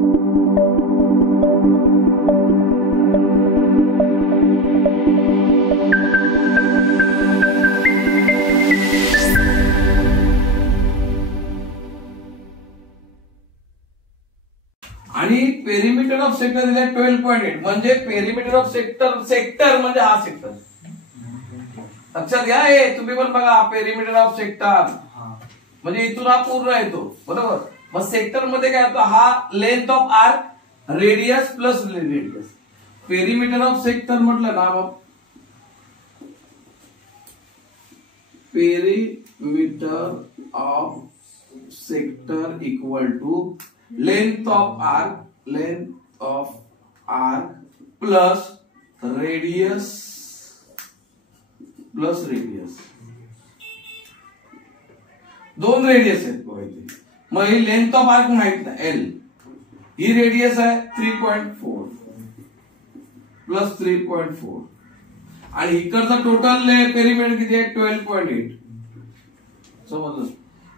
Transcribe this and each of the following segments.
आणि perimeter of sector दिले 12.8 म्हणजे पेरिमीटर ऑफ सेक्टर म्हणजे हा सेक्टर. लक्षात घ्या, हे तुम्ही पण बघा पेरिमीटर ऑफ सेक्टर म्हणजे इथून हा पूर्ण येतो बरोबर. मग सेक्टर मध्ये काय होतं, हा length of arc radius plus radius. Perimeter of sector म्हटलं ना, मग perimeter of sector equal to length of arc plus radius दोन रेडियस आहेत बघायचे. मग ही लेंथ ऑफ आर्क माहित नाही एल, ही रेडियस आहे 3.4 प्लस 3.4 आणि इकडचं टोटल पेरिमीटर किती आहे 12.8. समजलं.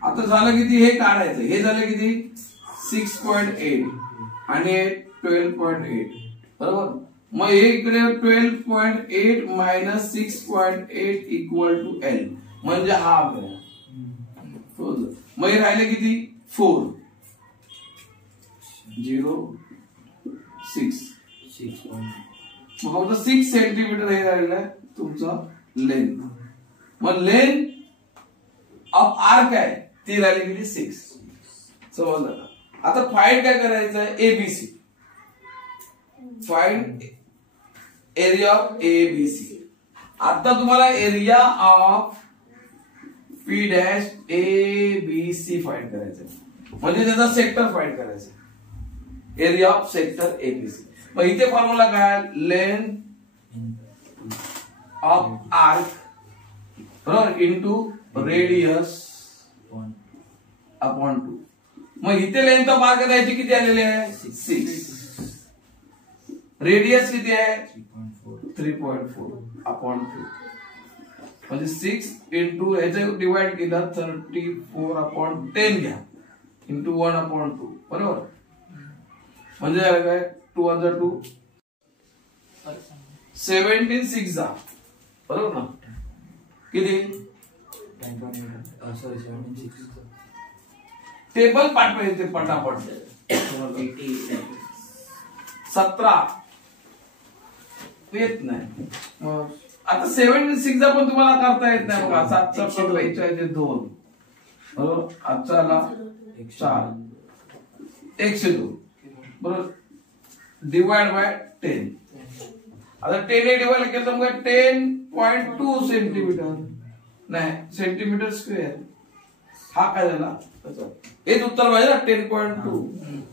आता झालं किती, हे काढायचं, हे झालं किती 6.8 आणि 12.8 बरोबर. मग हे इकडे 12.8 मायनस 6.8 इक्वल टू एल म्हणजे हा मिळाला. मग हे राहिले किती 4 0 6 मग फक्त 6 सेंटीमीटर हे राहिलं आहे तुमचं लेंथ. मग लेंथ ऑफ आर्क आहे ती राहिली किती 6. समजलं का. आता फाइंड काय करायचं आहे, ABC. Find area of ABC. आता तुम्हाला area of P dash ABC find करायचं म्हणजे त्याचा सेक्टर फाइंड करायचं. Area of sector ABC. मग इथे फॉर्म्युला काय, लेंथ ऑफ आर्क बरोबर इंटू रेडियस अपॉन 2. मग इथे लेंथ ऑफ आर्क द्यायची किती आलेली आहे 6. रेडियस किती आहे 3.4 अपॉन 2 म्हणजे 6 इंटू ह्याचे डिवाइड केलं 34 अपॉन 10 घ्या इंटू 1 अपॉन 2 बरोबर. म्हणजे काय 2 × 2 17 6 जा बरोबर ना. किती टेबल पाठवायचे पटापट. 17 येत नाही. आता 76 चा पण तुम्हाला करता येत नाही बघा. 7 चा 2 बरोबर. आजचा आला 4 102 बरोबर डिवाइड बाय 10. आता 10 ने डिवाइड केलं तर मग 10.2 सेंटीमीटर नाही सेंटीमीटर स्क्वेअर. हा काय झाला हेच उत्तर पाहिजे ना 10.2.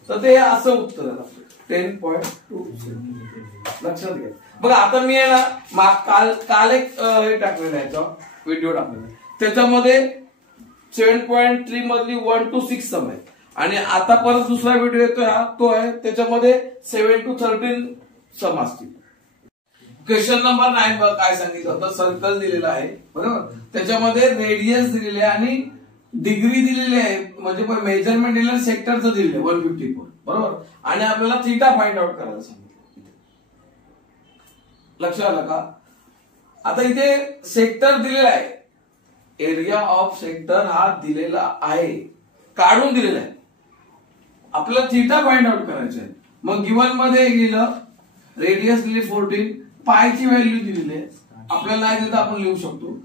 तर ते असं उत्तर आलं 10.2 लक्षात घ्या. बघा आता मी आहे ना काल एक हे टाकलेलं आहे व्हिडिओ टाकलेला त्याच्यामध्ये 7.3 मधली 1 to 6 सम आहे आणि आता परत दुसरा व्हिडिओ येतोय हा तो आहे त्याच्यामध्ये 7 to 13 सम असतील. क्वेश्चन नंबर 9 बघ काय सांगितलं होतं. सर्कल दिलेला आहे बरोबर. त्याच्यामध्ये रेडियस दिलेले आहे आणि डिग्री दिलेली आहे म्हणजे मेजरमेंट दिलेलं सेक्टरचं दिलेलं 154 बरोबर. आणि आपल्याला थीटा फाइंड आउट करायला सांगितलं. लक्षात आलं का. आता इथे सेक्टर दिलेला आहे. एरिया ऑफ सेक्टर हा दिलेला आहे काढून दिलेला आहे. आपल्याला थीटा फाइंड आउट करायचं आहे. मग गिवन मध्ये लिहिलं रेडियस दिली 14 पायची व्हॅल्यू दिलेली आहे. आपल्याला नाही देता आपण लिहू शकतो.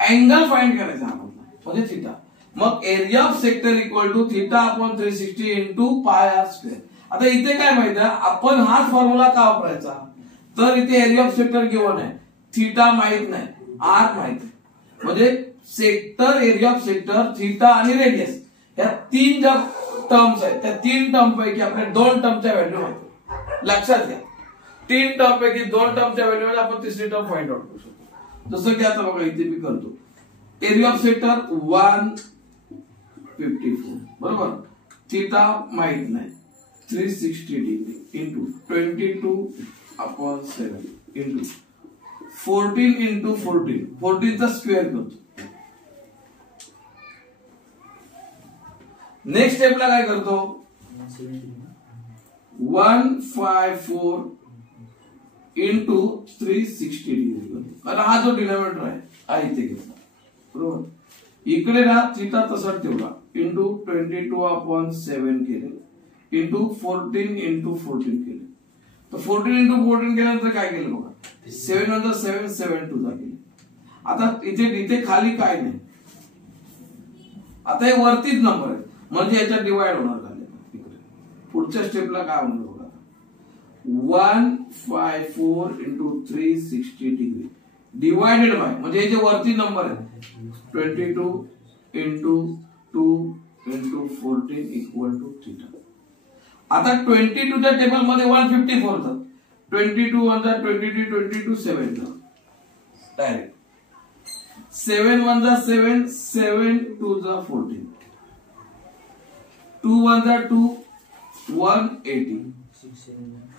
अँगल फाइंड करायचा म्हणजे थीटा. मग area of sector equal to theta upon 360 into pi r square. आता इथे काय माहिती आहे आपण हाच फॉर्म्युला का वापरायचा तर इथे एरिया ऑफ सेक्टर गिवन आहे थीटा माहित नाही आर माहित आहे म्हणजे sector area of sector theta आणि रेडियस या 3 ज्या टर्म्स आहेत त्या 3 टर्म पैकी आपल्या 2 टर्मच्या व्हॅल्यू माहिती. लक्षात घ्या 3 टर्म पैकी 2 टर्मच्या व्हॅल्यू मध्ये आपण तिसरी टर्म फाइंड आउट करू शकतो. जसं की आता बघा इथे मी करतो एरिया ऑफ सेक्टर 154 बरोबर. थीटा माहित नाही 360 degree into 22 upon 7 into 14 into 14 चा स्क्वेअर करतो. नेक्स्ट स्टेपला काय करतो 154 इंटू 360 डिग्री. आता हा जो डिनॉमिनेटर आहे हा इथे घेतला बरोबर. इकडे ना थिटा तसाच ठेवला इंटू 22/7 केले इंटू 14 इंटू 14 केले. तर 14 इंटू 14 केल्यानंतर काय केलं बघा, 7 × 7 7 2 केले. आता इथे खाली काय नाही, आता हे वरतीच नंबर आहे म्हणजे याच्यात डिवाइड होणार झाले. इकडे पुढच्या स्टेपला काय होणार बघा, 154 इंटू 360 डिग्री डिवायडेड बाय, म्हणजे हे जे वरती नंबर आहे 22 into 2 into 14 equal to theta. आता 22 च्या टेबल मध्ये 154 होतात, 22 1 जा 22 22 7 जा डायरेक्ट 7 1 जा 7 7 2 जा 14 2 1 जा 2 180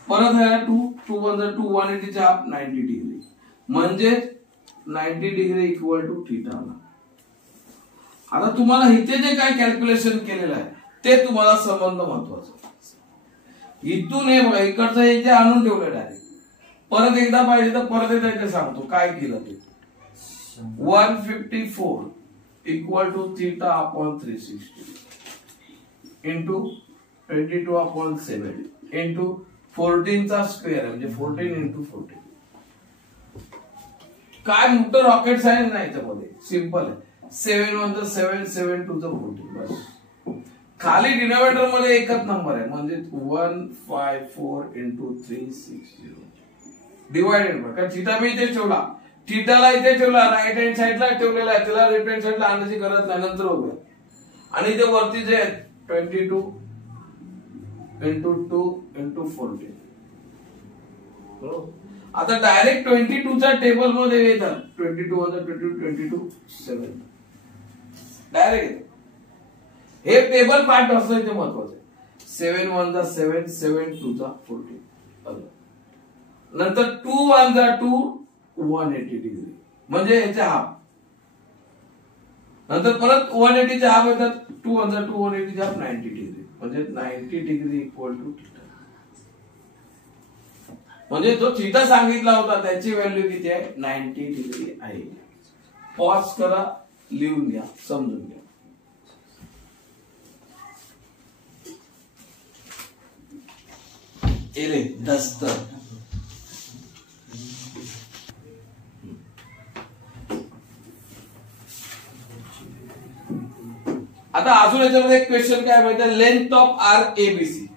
परत आहे 2 2 1 जा 2 180 चा हाफ 90 डिग्री म्हणजे 90 डिग्री इक्वल टू थिटा आला. आता तुम्हाला इथे जे काय कॅल्क्युलेशन केलेलं आहे ते तुम्हाला संबंध महत्वाचा. इथून हे बघा इकडचं हे जे आणून ठेवलं डायरेक्ट, परत एकदा पाहिजे तर परत एकदा इथे सांगतो काय केलं ते. 154 equal to theta upon 360 into 22/7 into 14 चा स्क्वेअर म्हणजे 14 इंटू 14. काय मोठं रॉकेट सायन्स नाही त्यामध्ये, सिंपल आहे. 7 1 जा 7 7 2 जा 14 बस. खाली डिनॉमिनेटर मध्ये एकच नंबर आहे म्हणजे 154 इंटू 360 डिवायडेड बाय, कारण थिटा मी इथे ठेवला, थिटाला इथे ठेवला, राईट हँड साइडला ठेवलेला आहे, त्याला लेफ्ट हँड साइडला आणण्याची गरज नाही, नंतर होऊया. आणि ते वरती जे 22 इंटू 2 इंटू 14 बरोबर. आता डायरेक्ट 22 च्या टेबल मध्ये येतात 22 1 22 22 7 डायरेक्ट. हे टेबल पार्ट असतं इथे महत्वाचं आहे. 7 1 जा 7 7 2 जा 14 नंतर 2 1 जा 2 180 डिग्री म्हणजे याचे हाफ, नंतर परत 180 चे हाफ येतात 2 1 जा 2 180 चे हाफ 90 डिग्री म्हणजे 90 डिग्री इक्वल टू थिटा. म्हणजे जो थिटा सांगितला होता त्याची व्हॅल्यू किती आहे 90 डिग्री आहे. पॉज करा, लिहून घ्या, समजून घ्या. एले दस्त आता अजून याच्यामध्ये एक क्वेश्चन काय माहिती, length of arc ABC.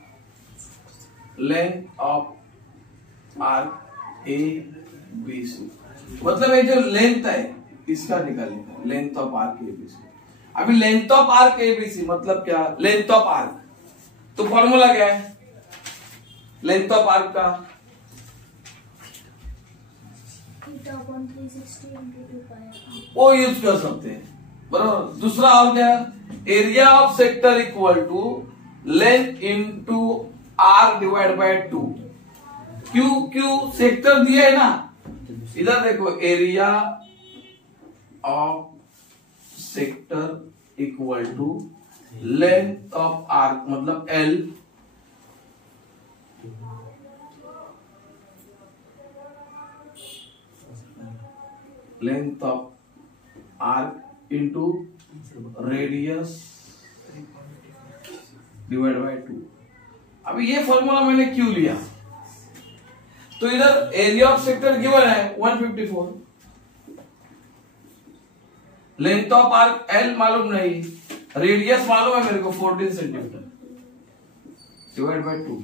Length of arc ABC मतलब ये जो लेंथ है इसका निकालने का, लेंथ ऑफ आर्क एबीसी. अभी लेंथ ऑफ आर्क एबीसी मतलब क्या, लेंथ ऑफ आर्क तो फॉर्मूला क्या है लेंथ ऑफ आर्क का, वो यूज कर सकते हैं बराबर. दूसरा और क्या, area of sector equal to length into r divide by 2. Q sector दिया है ना, इधर देखो area of sector equal to length of arc मतलब L length of arc into radius divide by 2. अभी ये फॉर्मूला मैंने क्यों लिया, तो इधर एरिया ऑफ सेक्टर गिवन है 154, लेंथ ऑफ आर्क एल मालूम नहीं, रेडियस मालूम है मेरे को 14 सेंटीमीटर डिवाइड बाय 2.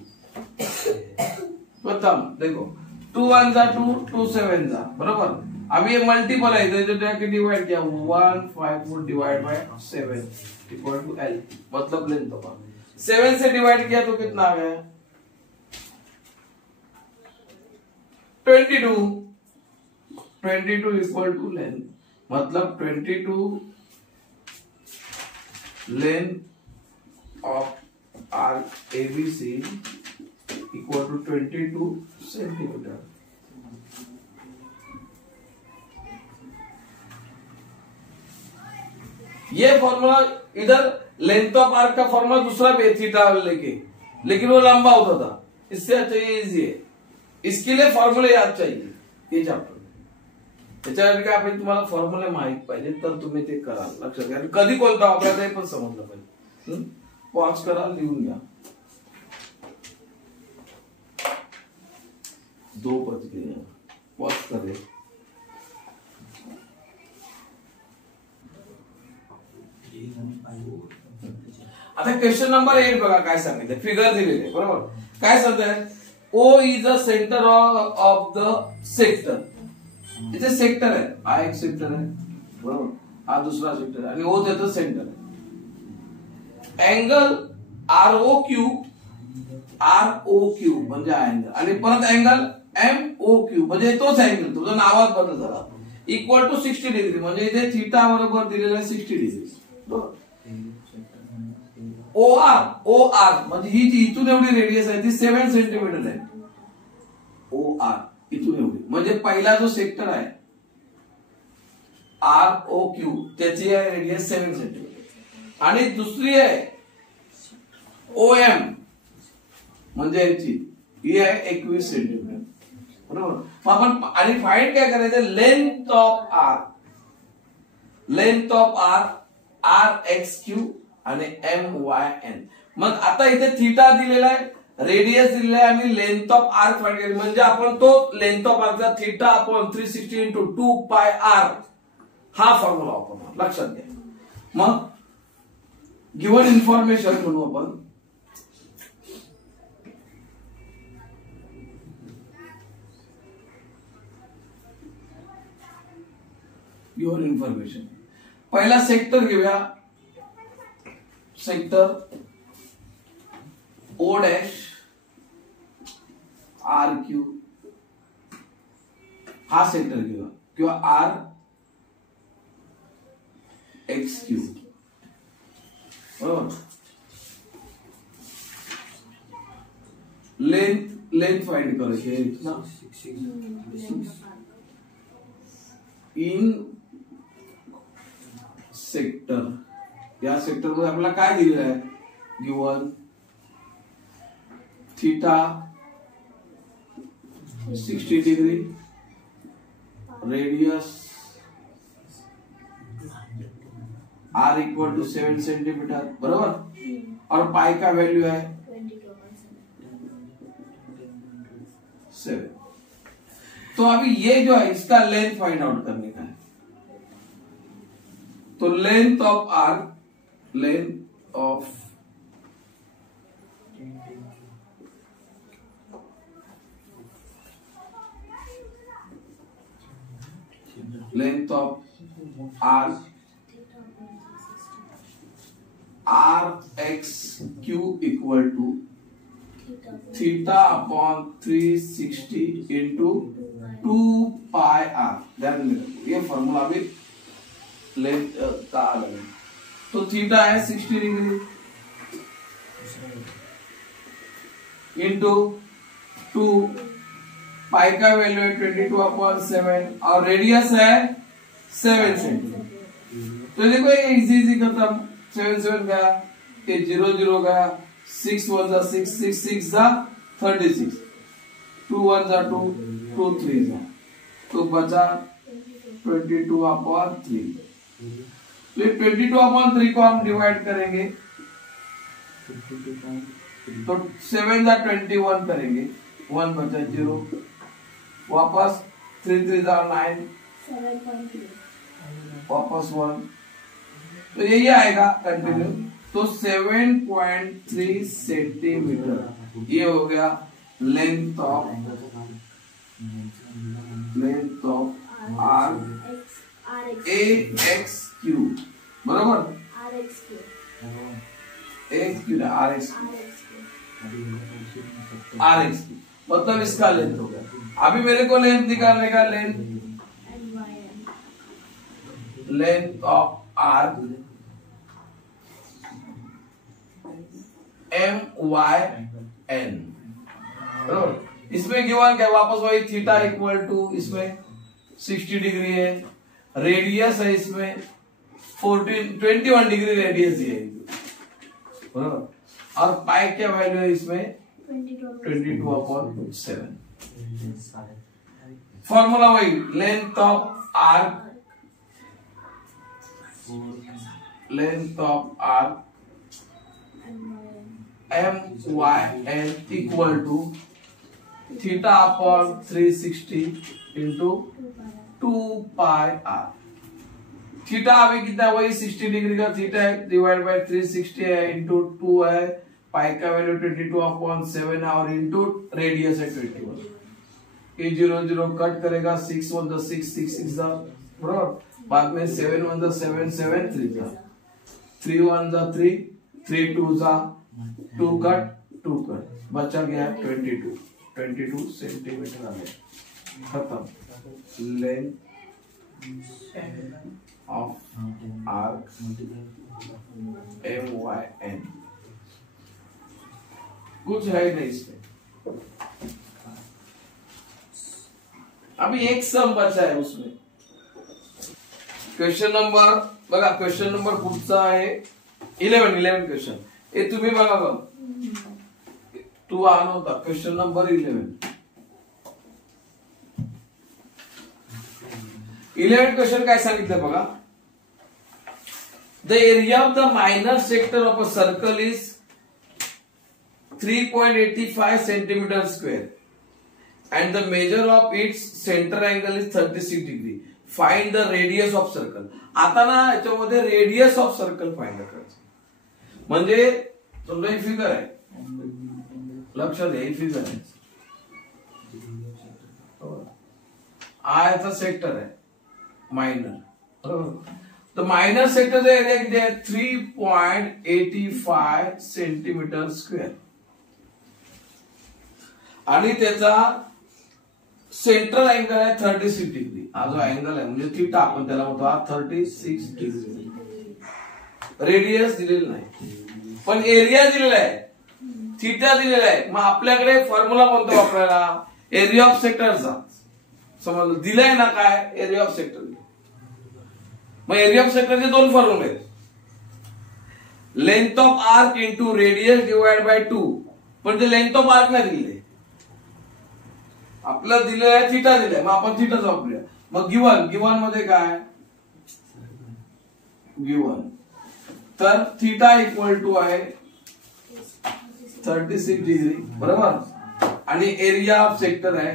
प्रथम देखो 2 1 जा 2 2 7 जा बराबर. अभी ये मल्टीपल है इधर जाके डिवाइड किया 154 divide by 7 equal to L मतलब लेंथ ऑफ आर्क. 7 से डिवाइड किया तो कितना आ गया 22 इक्वल टू लेंथ मतलब 22 length of arc ABC equal to 22 centimetre. ये फॉर्मूला इधर लेंथ ऑफ आर्क का फॉर्मूला दूसरा भी थीटा लेके, लेकिन वो लंबा होता था. इससे अच्छा ये इजी है. इसके लिए फॉर्म्युले याद चाहिए हे चॅप्टर. त्याच्यासाठी काय आपण तुम्हाला फॉर्म्युले माहित पाहिजे तर तुम्ही ते कराल. लक्षात घ्या. कधी कोणता वापरायचा हे पण समजलं पाहिजे. पॉज करा, लिहून घ्या. दो बज गए. पॉज करे. आता क्वेश्चन नंबर 8 बघा काय सांगितलं. फिगर दिलेले बरोबर. काय सांगताय. O is a centre of the sector. इथे सेक्टर आहे. हा एक सेक्टर आहे बरोबर. हा दुसरा सेक्टर आहे आणि ओ त्याचं सेंटर आहे. अँगल ROQ म्हणजे अँगल आणि परत अँगल MOQ म्हणजे तोच अँगल तुझा नावात बदल झाला. इक्वल टू 60 डिग्री म्हणजे इथे थीटा बरोबर दिलेला 60 डिग्री बरोबर. OR म्हणजे ही जी इथून एवढी रेडियस आहे ती 7 सेंटीमीटर आहे. OR इथून एवढी म्हणजे पहिला जो सेक्टर आहे ROQ त्याची आहे रेडियस 7 सेंटीमीटर आणि दुसरी आहे OM म्हणजे याची ही आहे 21 सेंटीमीटर बरोबर. मग आपण आणि फाइंड काय करायचं. लेंथ ऑफ R RXQ आणि MYN. मग आता इथे थीटा दिलेला आहे, रेडियस दिलेला आहे आणि लेंथ ऑफ आर्क फाइंड करायची म्हणजे आपण तो लेंथ ऑफ आर्कचा theta upon 360 into 2 pi R हा फॉर्म्युला वापरणार. लक्षात घ्या. मग गिव्हन इन्फॉर्मेशन म्हणू आपण. गिव्हन इन्फॉर्मेशन पहिला सेक्टर घेऊया. सेक्टर O डॅश RQ हा सेक्टर घेऊया किंवा RXQ बरोबर. लेंथ फाइंड करायची ना. इन सेक्टर या सेक्टर मध्ये आपल्याला काय दिलेलं आहे. Given theta 60 degree, radius R equal to 7 centimetre बरोबर और पाई का वैल्यू है 7. तो अभी ये जो है इसका लेंथ फाइंड आउट करने का है. तो length of arc length of arc RXQ equal to theta upon 360 into 2 pi R. ये फॉर्मूला भी लेंथ का अलग है. तो थीटा है 60 डिग्री इंटू 2 पाई का वैल्यू है 22/7 और रेडियस है 7 सेंटीमीटर. तो देखो ये इजी खत्म. 7 गया, ये 0 गया, 6 1 जा 6 6 6 जा 36, 2 1 जा 2 2 3 जा तो बचा 22/3. तो 22/3 को हम डिवाइड करेंगे तो 7 जा 21 करेंगे. 1 बचा 0 वापस 3 3 जा 9 वापस 1 तो यही आएगा कंटिन्यू. तो 7.3 सेंटीमीटर ये हो गया लेंथ ऑफ RXQ बराबर. RXQ मतलब इसका लेंथ हो गया. अभी मेरे को लेंथ निकालने का. लेंथ ऑफ आर्क MYN बराबर. इसमें गिवन क्या वापस वही थीटा इक्वल टू इसमें 60 डिग्री है, रेडियस है इसमें 21 डिग्री रेडियस है बराबर और पाई क्या वैल्यू है इसमें 22/7. फॉर्म्युला होईल length of arc MYN equal to theta upon 360 into 2 pi r. Theta अभी कितना वही 60 डिग्री का थीटा है डिवाइड बाय 360 है इंटू 2 है पाई का वैल्यू 22/7 है और इंटू रेडियस है 21. ये 0 0 कट करेगा 6 1 the 6 6 6 the बराबर बाद में 7 1 the 7 7 3 the 3 1 the 3 3 2 the 2 cut बचा गया 22 सेंटीमीटर आ गया खत्म. लेंथ ऑफ आर्क MYN कुछ है नहीं इसमें. अभी एक सम बचा है उसमें. क्वेश्चन नंबर बघा क्वेश्चन नंबर पुढचा आहे 11 क्वेश्चन. हे तुम्ही बघा बघ तू आला होता क्वेश्चन नंबर 11 क्वेश्चन काय सांगितलं बघा. The area of the minor sector of a circle is 3.85 centimetre square and the measure of its center angle is 36 degree. Find the radius of circle. आता ना याच्यामध्ये रेडियस ऑफ सर्कल फाइंड करायचं. म्हणजे समजा ही figure आहे लक्षात घ्या ही figure आहे याचा सेक्टर आहे मायनर बरोबर. तर मायनर सेक्टरचा एरिया किती आहे 3.85 सेंटीमीटर स्क्वेअर आणि त्याचा सेंट्रल अँगल आहे 36 डिग्री. हा जो अँगल आहे म्हणजे थीटा आपण त्याला म्हणतो हा 36 डिग्री. रेडियस दिलेलं नाही पण एरिया दिलेला आहे थीटा दिलेला आहे. मग आपल्याकडे फॉर्म्युला कोणता वापरायला एरिया ऑफ सेक्टरचा. समजलं दिलाय ना काय एरिया ऑफ सेक्टर. मग एरिया ऑफ सेक्टरचे दोन फॉर्म्युले आहेत length of arc into radius divide by 2. पण ते लेंथ ऑफ आर्क नाही दिले आपल्याला दिलेलं आहे थीटा दिलाय मग आपण थीटाच वापरूया. मग गिवन मध्ये काय गिवन तर थीटा इक्वल टू आहे 36 डिग्री बरोबर आणि एरिया ऑफ सेक्टर आहे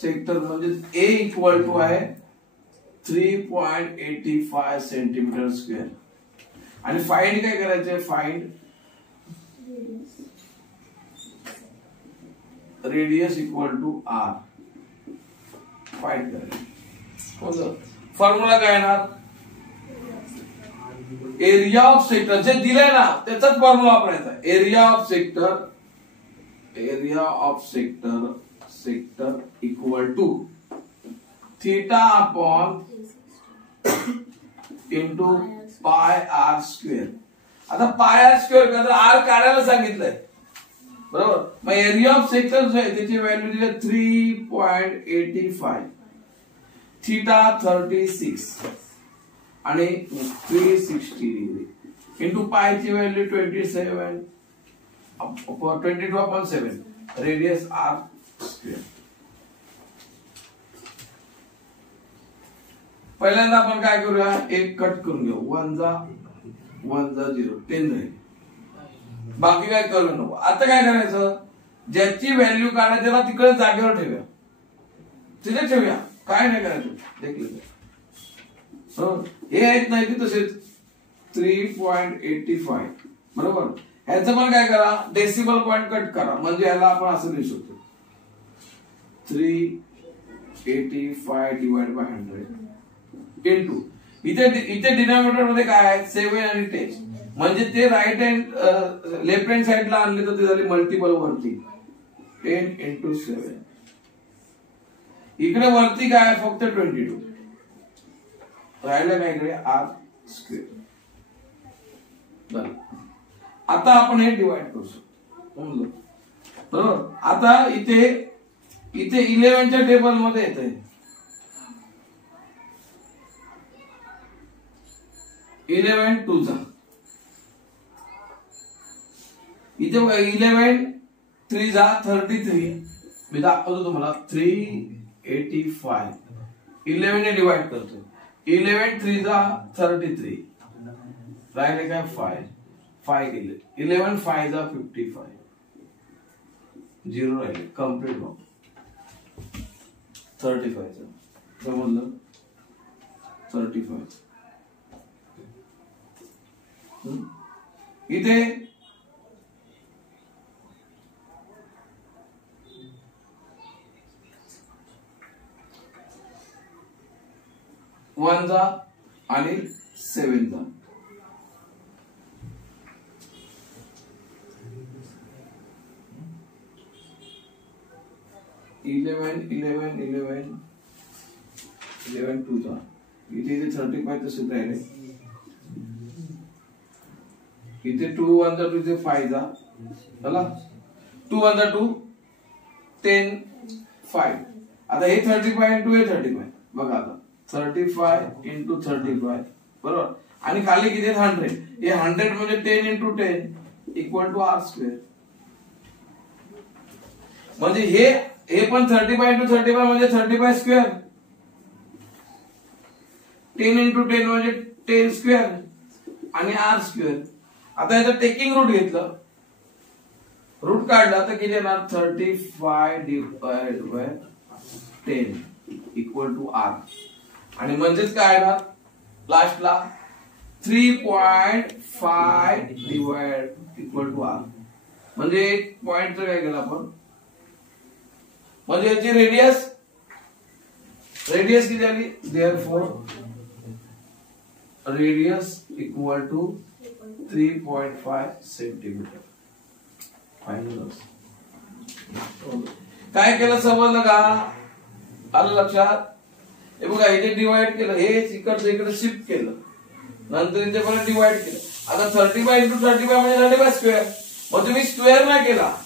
सेक्टर म्हणजे ए इक्वल टू आहे 3.85 सेंटीमीटर स्क्वेअर. आणि फाइंड काय करायचंय find radius equal to r find करायचं. फॉर्म्युला काय येणार एरिया ऑफ सेक्टर जे दिलंय ना त्याचाच फॉर्म्युला वापरायचा. Area of sector equal to theta upon into pi r square. आता पाय आर स्क्वेअर का तर आर काढायला सांगितलंय बरोबर. मग एरिया ऑफ सेक्टर जो आहे त्याची व्हॅल्यू दिली 3.85 थीटा 36 आणि 360 डिग्री इंटू पायची व्हॅल्यू 22/7 रेडियस आर स्क्वेअर. पहिल्यांदा आपण काय करूया एक कट करून घेऊ 1 जा 0 10 राहील बाकी काय करू नको. आता काय करायचं ज्याची व्हॅल्यू काढायची त्याला तिकडे जागेवर ठेवूया तिथे ठेवूया काय नाही करायचं देखील हे आहेत नाही की तसेच 3.85 बरोबर. ह्याचं पण काय करा डेसिमल पॉइंट कट करा म्हणजे याला आपण असं लिहू शकतो 385 डिवाइड बाय 100 इंटू इथे डिनॉमिनेटर मध्ये काय आहे 7 आणि 10 म्हणजे ते राईट हँड लेफ्ट हँड साइडला आणले तर ते झाले मल्टिपल वरती 10 into 7. इकडे वरती काय फक्त 22 राहिलं काय इकडे आर स्क्वेअर. आता आपण हे डिवाइड करू शकतो बरोबर. आता इथे 11च्या टेबल मध्ये येत आहे 11 2 जा इथे बघा 11 3 जा 33, मी दाखवतो तुम्हाला 385. 11 ने डिवाइड करतो, 11 3 जा 33, राहिले काय 5 गेले, 11 5 जा 55, 0 राहिले, कम्प्लीट मग 35 चा समजलं, 35. इथे 1 जा आणि 7 जा, 11 2 जा, इथे 35 तसेच राहिले, इथे 2 1 जा 2 इथे 5 जा, चला 2 1 जा 2 10 5. आता हे 35 इंटू हे 35 बघा, आता 35 इंटू 35 बरोबर, आणि खाली किती 100, हे 100 म्हणजे 10 into 10 equal to r square. म्हणजे हे पण 35 इंटू 35 म्हणजे 35 स्क्वेअर, 10 इंटू 10 म्हणजे 10 स्क्वेअर आणि आर स्क्वेअर. आता याचं टेकिंग रूट घेतलं, रूट काढला तर किती येणार, 35 divide by 10 equal to r, आणि म्हणजेच काय येणार लास्टला 3.5 डिवाइड इक्वल टू आर. म्हणजे एक पॉइंटचं काय केलं आपण, म्हणजे याची रेडियस किती आली, therefore radius equal to 3.5 centimetre. Final काय केलं समजलं का, आलं लक्षात. हे बघा इथे डिवाइड केलं, हे इकडचं इकडे शिफ्ट केलं, नंतर इथे परत डिवाइड केलं. आता 35 इंटू 35 म्हणजे 35 स्क्वेअर, मग तुम्ही स्क्वेअर नाही केला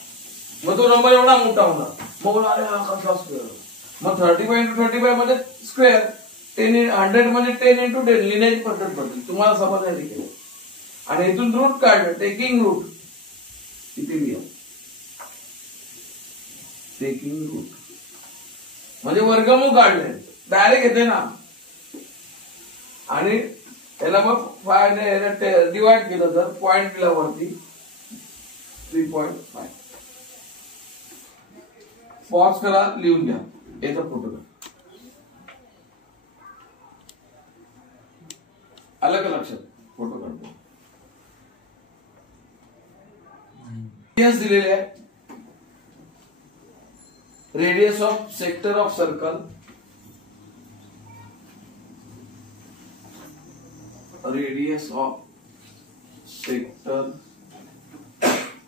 मग तो नंबर एवढा मोठा होणार, मग अरे हा कसा स्क्वेअर, मग 35 इंटू 35 म्हणजे स्क्वेअर, 100 म्हणजे 10 इंटू 10 लिहिण्याची पद्धत बदल तुम्हाला समजायला केलं. आणि इथून रूट काढलं, टेकिंग रूट किती लिहा, टेकिंग रूट म्हणजे वर्गमूळ काढले, डायरेक्ट येते ना, आणि त्याला मग 5 ने डिवाइड केलं तर पॉइंट दिला वरती 3.5. पॉज करा, लिहून घ्या, याचा फोटो घ्या. आलं का लक्षात, फोटो काढतो. रेडियस दिलेले आहे, radius of sector of circle, radius of sector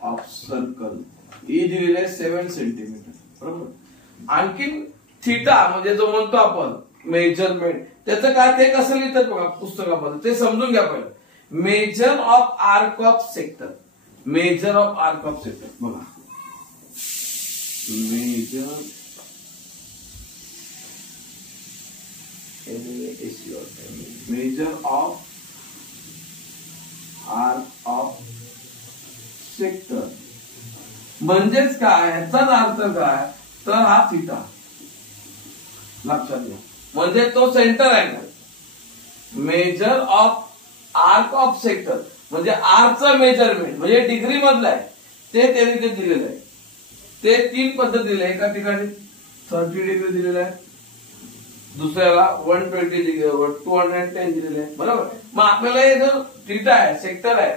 of circle ही दिलेली आहे 7 सेंटीमीटर बरोबर. आणखीन थिटा म्हणजे जो म्हणतो आपण मेजरमेंट, त्याचं काय ते कसं लिहितात बघा पुस्तकामध्ये, ते समजून घ्या पहिलं. Measure of arc of sector, measure of arc of sector बघा, measure of arc of sector म्हणजेच काय, याचाच अर्थ काय, तर हा थिटा लक्षात घ्या, म्हणजे तो centre angle. Major of arc of sector म्हणजे आर्कचं मेजरमेंट म्हणजे डिग्री मधलं आहे, ते त्यांनी ते दिलेलं आहे. ते 3 पद्धत दिले, एका ठिकाणी 30 डिग्री दिलेलं आहे, दुसऱ्याला 120 डिग्री 210 दिलेलं आहे बरोबर. मग आपल्याला हे जो थिटा आहे, सेक्टर आहे,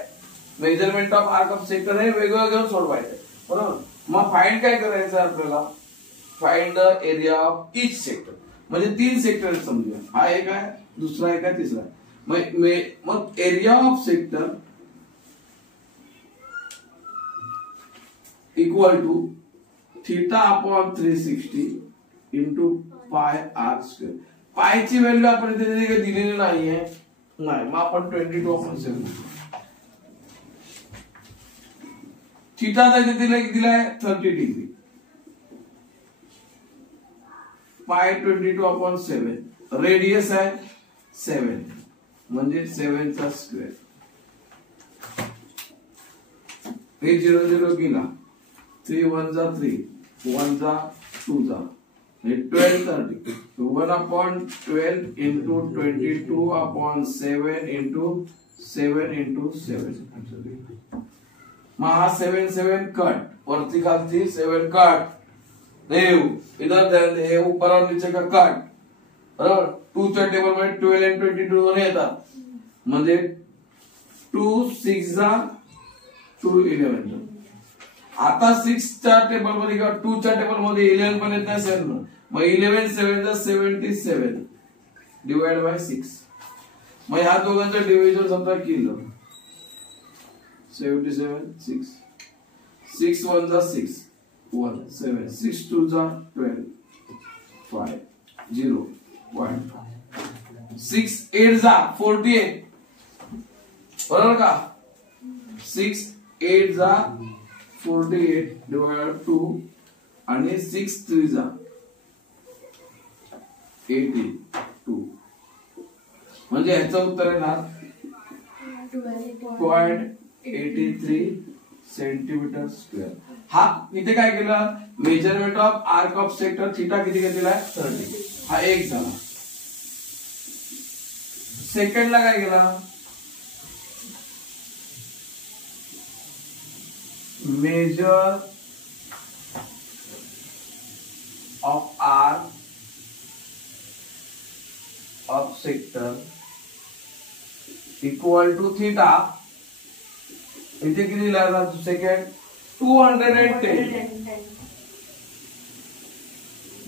measurement of arc of sector हे वेगवेगळं घेऊन सोडवायचं बरोबर. मग फाइंड काय करायचं आपल्याला, find the area of each sector, म्हणजे 3 सेक्टर समजूया, हा एक आहे, दुसरा एक आहे, तिसरा. मग area of sector equal to theta upon 360 into pi r square. पायची व्हॅल्यू आपण इथे दिलेली नाहीये, नाही, मग आपण 22/7 थिटा दिलाय 30 डिग्री, पाय 22/7, रेडियस आहे 7 म्हणजे 7 चा स्क्वेअर. हे 0 0 गेला, 3 1 जा 3, 1 जा 2 जा, 12 30, 1/12 into 22/7 into 7 into 7. मग हा 7 7 कट, वरती खालती 7 कट, इधर ध्यान दे, हे ऊपर और नीचे का कट, बरोबर. 2 च्या टेबल मध्ये 12 आणि 22 दोन्ही येतात, म्हणजे 2 6 जा 2 11. आता 6 च्या टेबल मध्ये किंवा 2 च्या टेबल मध्ये 11 पण येत नाही 7, मग 11 7 जा 77 डिवाइड बाय 6. मग ह्या दोघांचं डिव्हिजन समजा केलं, 77 6, 6 1 जा 6 1 7, 6 2 जा 12 5 0 1, 6 8 जा 48, बरोबर का. 6 8 जा 48 डिवाइड 2 आणि 6 3 जा 82, म्हणजे ह्याचं उत्तर येणार 0.83 सेंटीमीटर स्क्वेअर. हा इथे काय केलं, measurement of arc of sector theta किती घेतलेला आहे 30. हा एक झाला. सेकंडला काय केला, measure of arc of sector equal to theta. इथे किती लागला सेकंड 210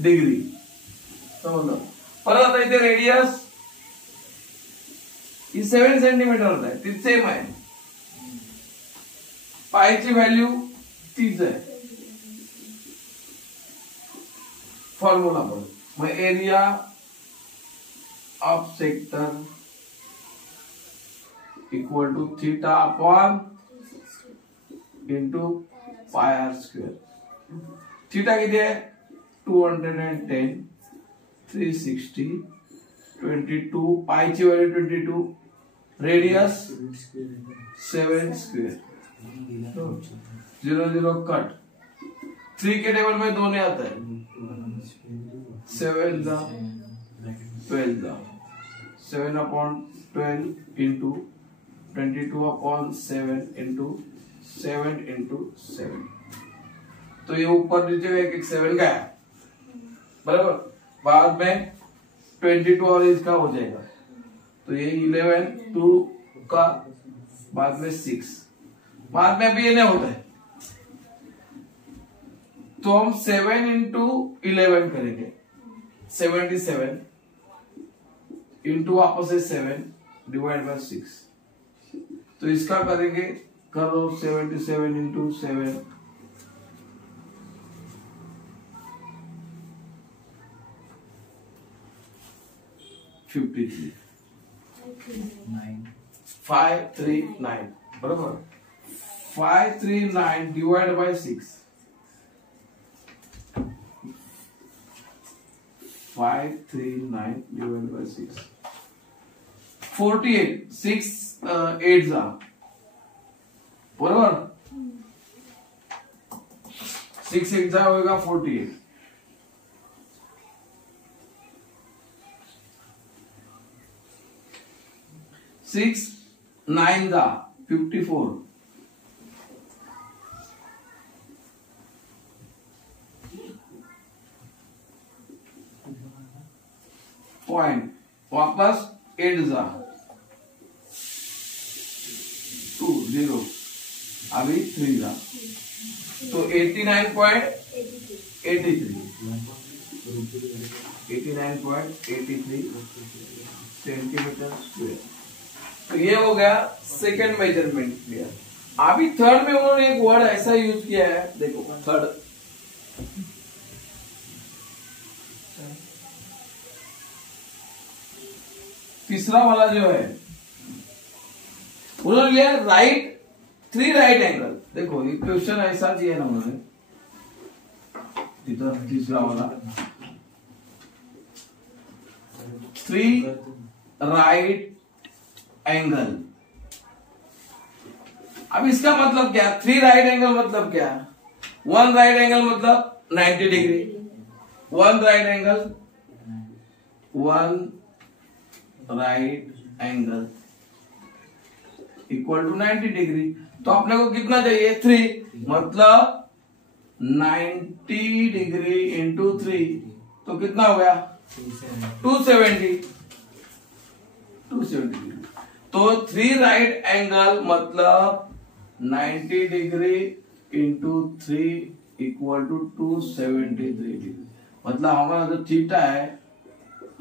डिग्री. समजलं. परत आता इथे रेडियस ही 7 सेंटीमीटर आहे, ती सेम आहे. पायची व्हॅल्यू तीच आहे फॉर्म्युला मध्ये. मग area of sector equal to theta upon into pi r square. Theta किती आहे 210, 360, 22, पायची व्हॅल्यू 22, रेडियस 7 स्क्वेअर. 0 0 कट, 3 के टेबल में दोनों आता है, 7 जा 12 जा 7/12 इंटू 22/7 इंटू 7 इंटू 7. तो ये ऊपर नीचे एक एक 7 का है, बराबर. बाद में 22 और इसका हो जाएगा, तो ये 11 2 का, बाद में 6, बाद में अभी ये नहीं होता है, तो हम 7 इंटू 11 करेंगे, 77 इंटू वापस से 7 डिवाइड बाय 6. तो इसका करेंगे, करो 77 इंटू 7 53 539, बरोबर. 539 डिवाइड बाय 6, 539 डिवाइड बाय 6 48, 6 8 जा, बरोबर. 6 8 जा होगा 48. 6 9 जा 54, पॉइंट वापस 8 जा 2 0, अभी 3 जा, तो 89.83 सेंटीमीटर स्क्वायर. तो ये हो गया सेकंड मेजरमेंट क्लियर. अभी थर्ड में उन्होंने एक वर्ड ऐसा यूज किया है, देखो थर्ड, तीसरा वाला जो है उन्होंने लिया राइट 3 राइट एंगल. देखो ये क्वेश्चन ऐसा दिया है ना उन्होंने, तीसरा वाला 3 राइट एंगल अब इसका मतलब क्या, 3 राइट एंगल मतलब क्या, 1 राइट एंगल मतलब 90 degree, 1 right angle, 1 right angle equal to 90 degree. तो अपने को कितना चाहिए, 3, मतलब 90 डिग्री इंटू 3, तो कितना हो गया 270 डिग्री। तो 3 राइट एंगल मतलब 90 degree into 3 equal to 273 degree. मतलब हमारा जो थीटा है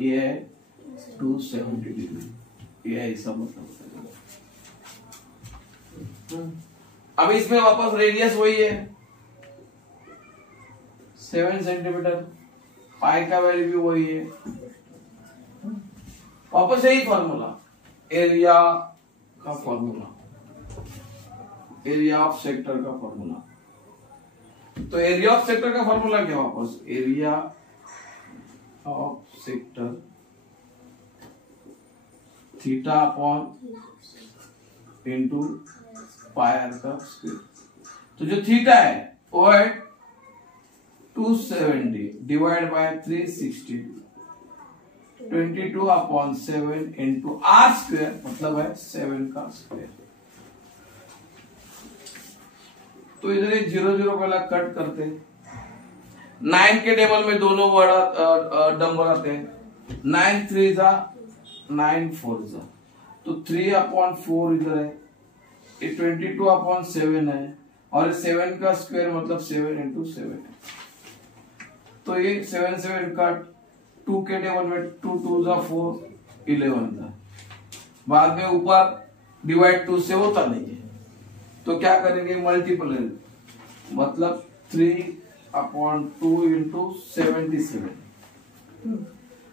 ये 270 डिग्री, ये ऐसा मतलब। अब इसमें वापस रेडियस वही है 7 सेंटीमीटर, पाई का वैल्यू भी वही है, वापस यही फॉर्मूला, एरिया का फॉर्मूला, एरिया ऑफ सेक्टर का फॉर्मूला। तो एरिया ऑफ सेक्टर का फॉर्मूला क्या, वापस area of sector theta upon into pi r का स्क्वायर। तो जो थीटा है वो है 270 divide by 360, 22 upon 7 into r square, मतलब है 7 का स्क्वायर। तो इधर एक 0 पहला कट करते, 9 के टेबल में दोनों वर्ड नंबर आते हैं, 9 3 जा 9 4 जा, तो 3 अपॉन 4 इधर है, ये 22 अपॉन 7 है, और 7 का स्क्वायर मतलब 7 इंटू 7 है। तो ये 7 7 कट, 2 के टेबल में 2 2 जा 4 11 था, बाद में ऊपर डिवाइड 2 से होता नहीं है, तो क्या करेंगे मल्टीपल, मतलब 3 अपॉन 2 इंटू 77।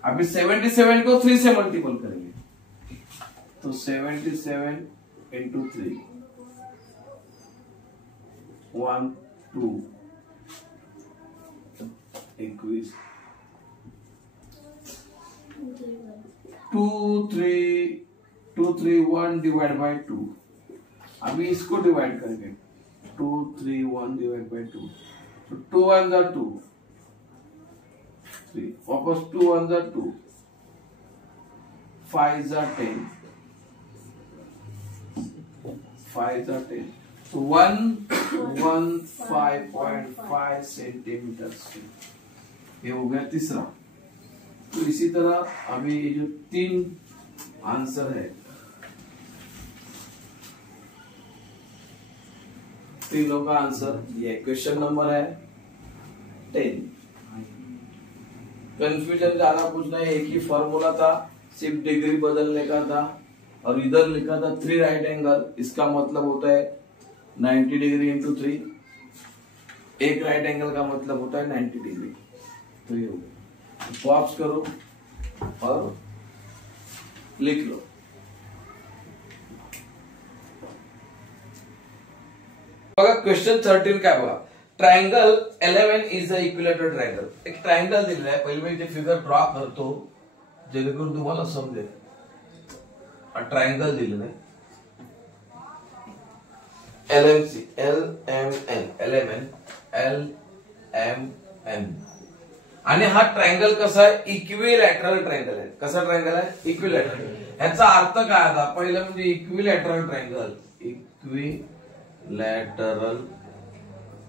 अभी 77 को 3 से मल्टीपल करेंगे, तो 77 इंटू 3 1 2 21 2 3 1 डिवाइड बाय 2। अभी इसको डिवाइड करेंगे, 2 3 1 डिवाइड बाय 2, तो 2 1 जा 2, 3 वापस 2 1 जा 2, 5 जा 10, 5 जा 10, तो 115.5 सेंटीमीटर, ये हो गया तीसरा। तो इसी तरह अभी ये जो 3 आंसर है, तीनों का आंसर ये क्वेश्चन नंबर है 10। कंफ्यूजन ज्यादा कुछ नहीं, एक ही फॉर्मूला था, सिर्फ डिग्री बदलने का था, और इधर लिखा था 3 राइट एंगल, इसका मतलब होता है 90 डिग्री इंटू 3, एक राइट एंगल का मतलब होता है 90 डिग्री। तो ये हो गया, पॉज करो और लिख लो। बघा क्वेश्चन 13 काय बघा, triangle 11 is a equilateral triangle. एक ट्रायंगल दिलेला आहे, पहिले मी इथे फिगर ड्रॉ करतो जेणेकरून तुम्हाला समजेल। ट्रायंगल दिलेला आहे LMC LMN आणि हा ट्रायंगल कसा आहे, इक्विलॅटरल ट्रायंगल आहे। कसा ट्रायंगल आहे, इक्विलॅटरल। ह्याचा अर्थ काय आता, पहिलं म्हणजे इक्विलॅटरल ट्रायंगल, इक्विलॅटरल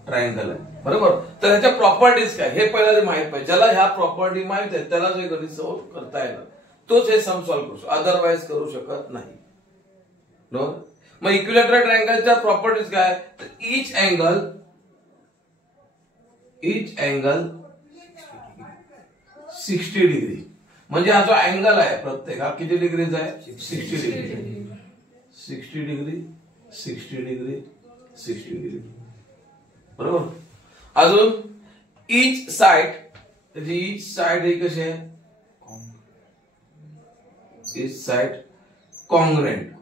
ट्रायंगल आहे बरोबर। तर ह्याच्या प्रॉपर्टीज काय हे पहिला माहित पाहिजे, ज्याला ह्या प्रॉपर्टी माहित आहे त्याला जे गणित सॉल्व्ह करता येणार, तोच हे सम सॉल्व्ह करू शकतो, अदरवाइज करू शकत नाही बरोबर। मग इक्विलॅटरल ट्रायंगलच्या प्रॉपर्टीज काय, तर ईच अँगल 60 डिग्री, म्हणजे हा जो अँगल आहे प्रत्येक हा किती डिग्रीचा आहे, 60 डिग्री, 60 डिग्री 60 डिग्री 60 डिग्री बरोबर। अजून ईच साइड ही कशी आहे, ईच साइड कॉन्ग्रुएंट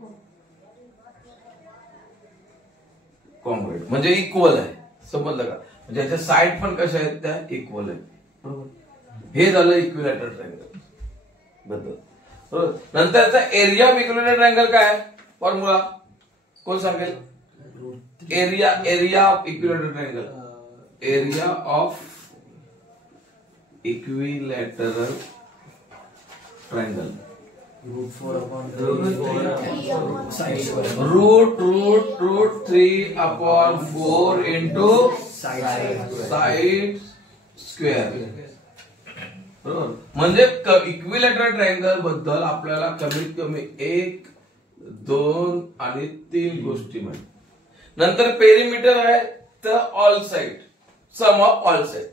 म्हणजे इक्वल आहे, समजलं का, म्हणजे याच्या साइड पण कशा आहेत त्या इक्वल आहेत बरोबर। हे झालं इक्विलॅटरल ट्रायंगल बरोबर। नंतरचा एरिया ऑफ इक्विलॅटरल ट्रायंगल काय आहे, फॉर्म्युला कोण सांगेल, area of equilateral triangle, area of equilateral triangle, root 3/4 into side square. बरोबर. म्हणजे इक्विलॅटरल ट्रायंगल बद्दल आपल्याला कमीत कमी 1, 2 आणि 3 गोष्टी माहिती. नंतर पेरिमीटर आहे तर all side, sum of all side.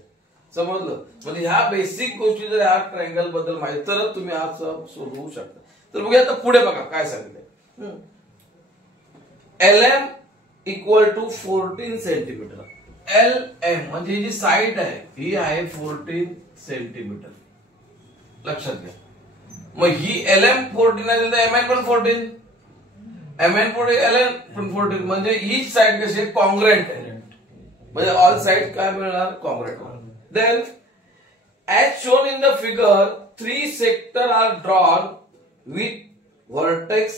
समजलं. म्हणजे ह्या बेसिक गोष्टी जर ह्या ट्रायंगल बद्दल माहिती तरच तुम्ही हा सोडवू शकता. तर बघूया आता पुढे बघा काय सांगितलंय. LM equal to 14 centimetre. LM म्हणजे जी साइड आहे ही आहे 14 सेंटीमीटर. लक्षात घ्या. मग ही LM 14 आहे तर MN पण 14, MN 14, LN पण 14. म्हणजे ही साइड कशी आहे, कॉन्ग्रंट आहे. म्हणजे ऑल साइड काय मिळणार, congruent. Then as shown in the figure 3 sectors are drawn with vertex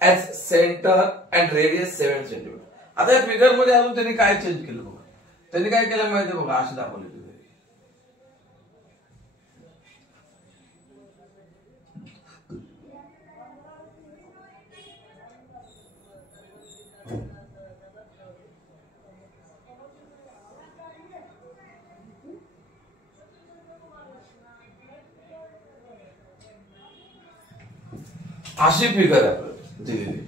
as center and radius 7 cm. आता या फिगर मध्ये अजून त्यांनी काय चेंज केलं बघा. त्यांनी काय केलं माहिती बघा, अशी दाखवली. अशी फिगर आहे आपल्याला दिलेली.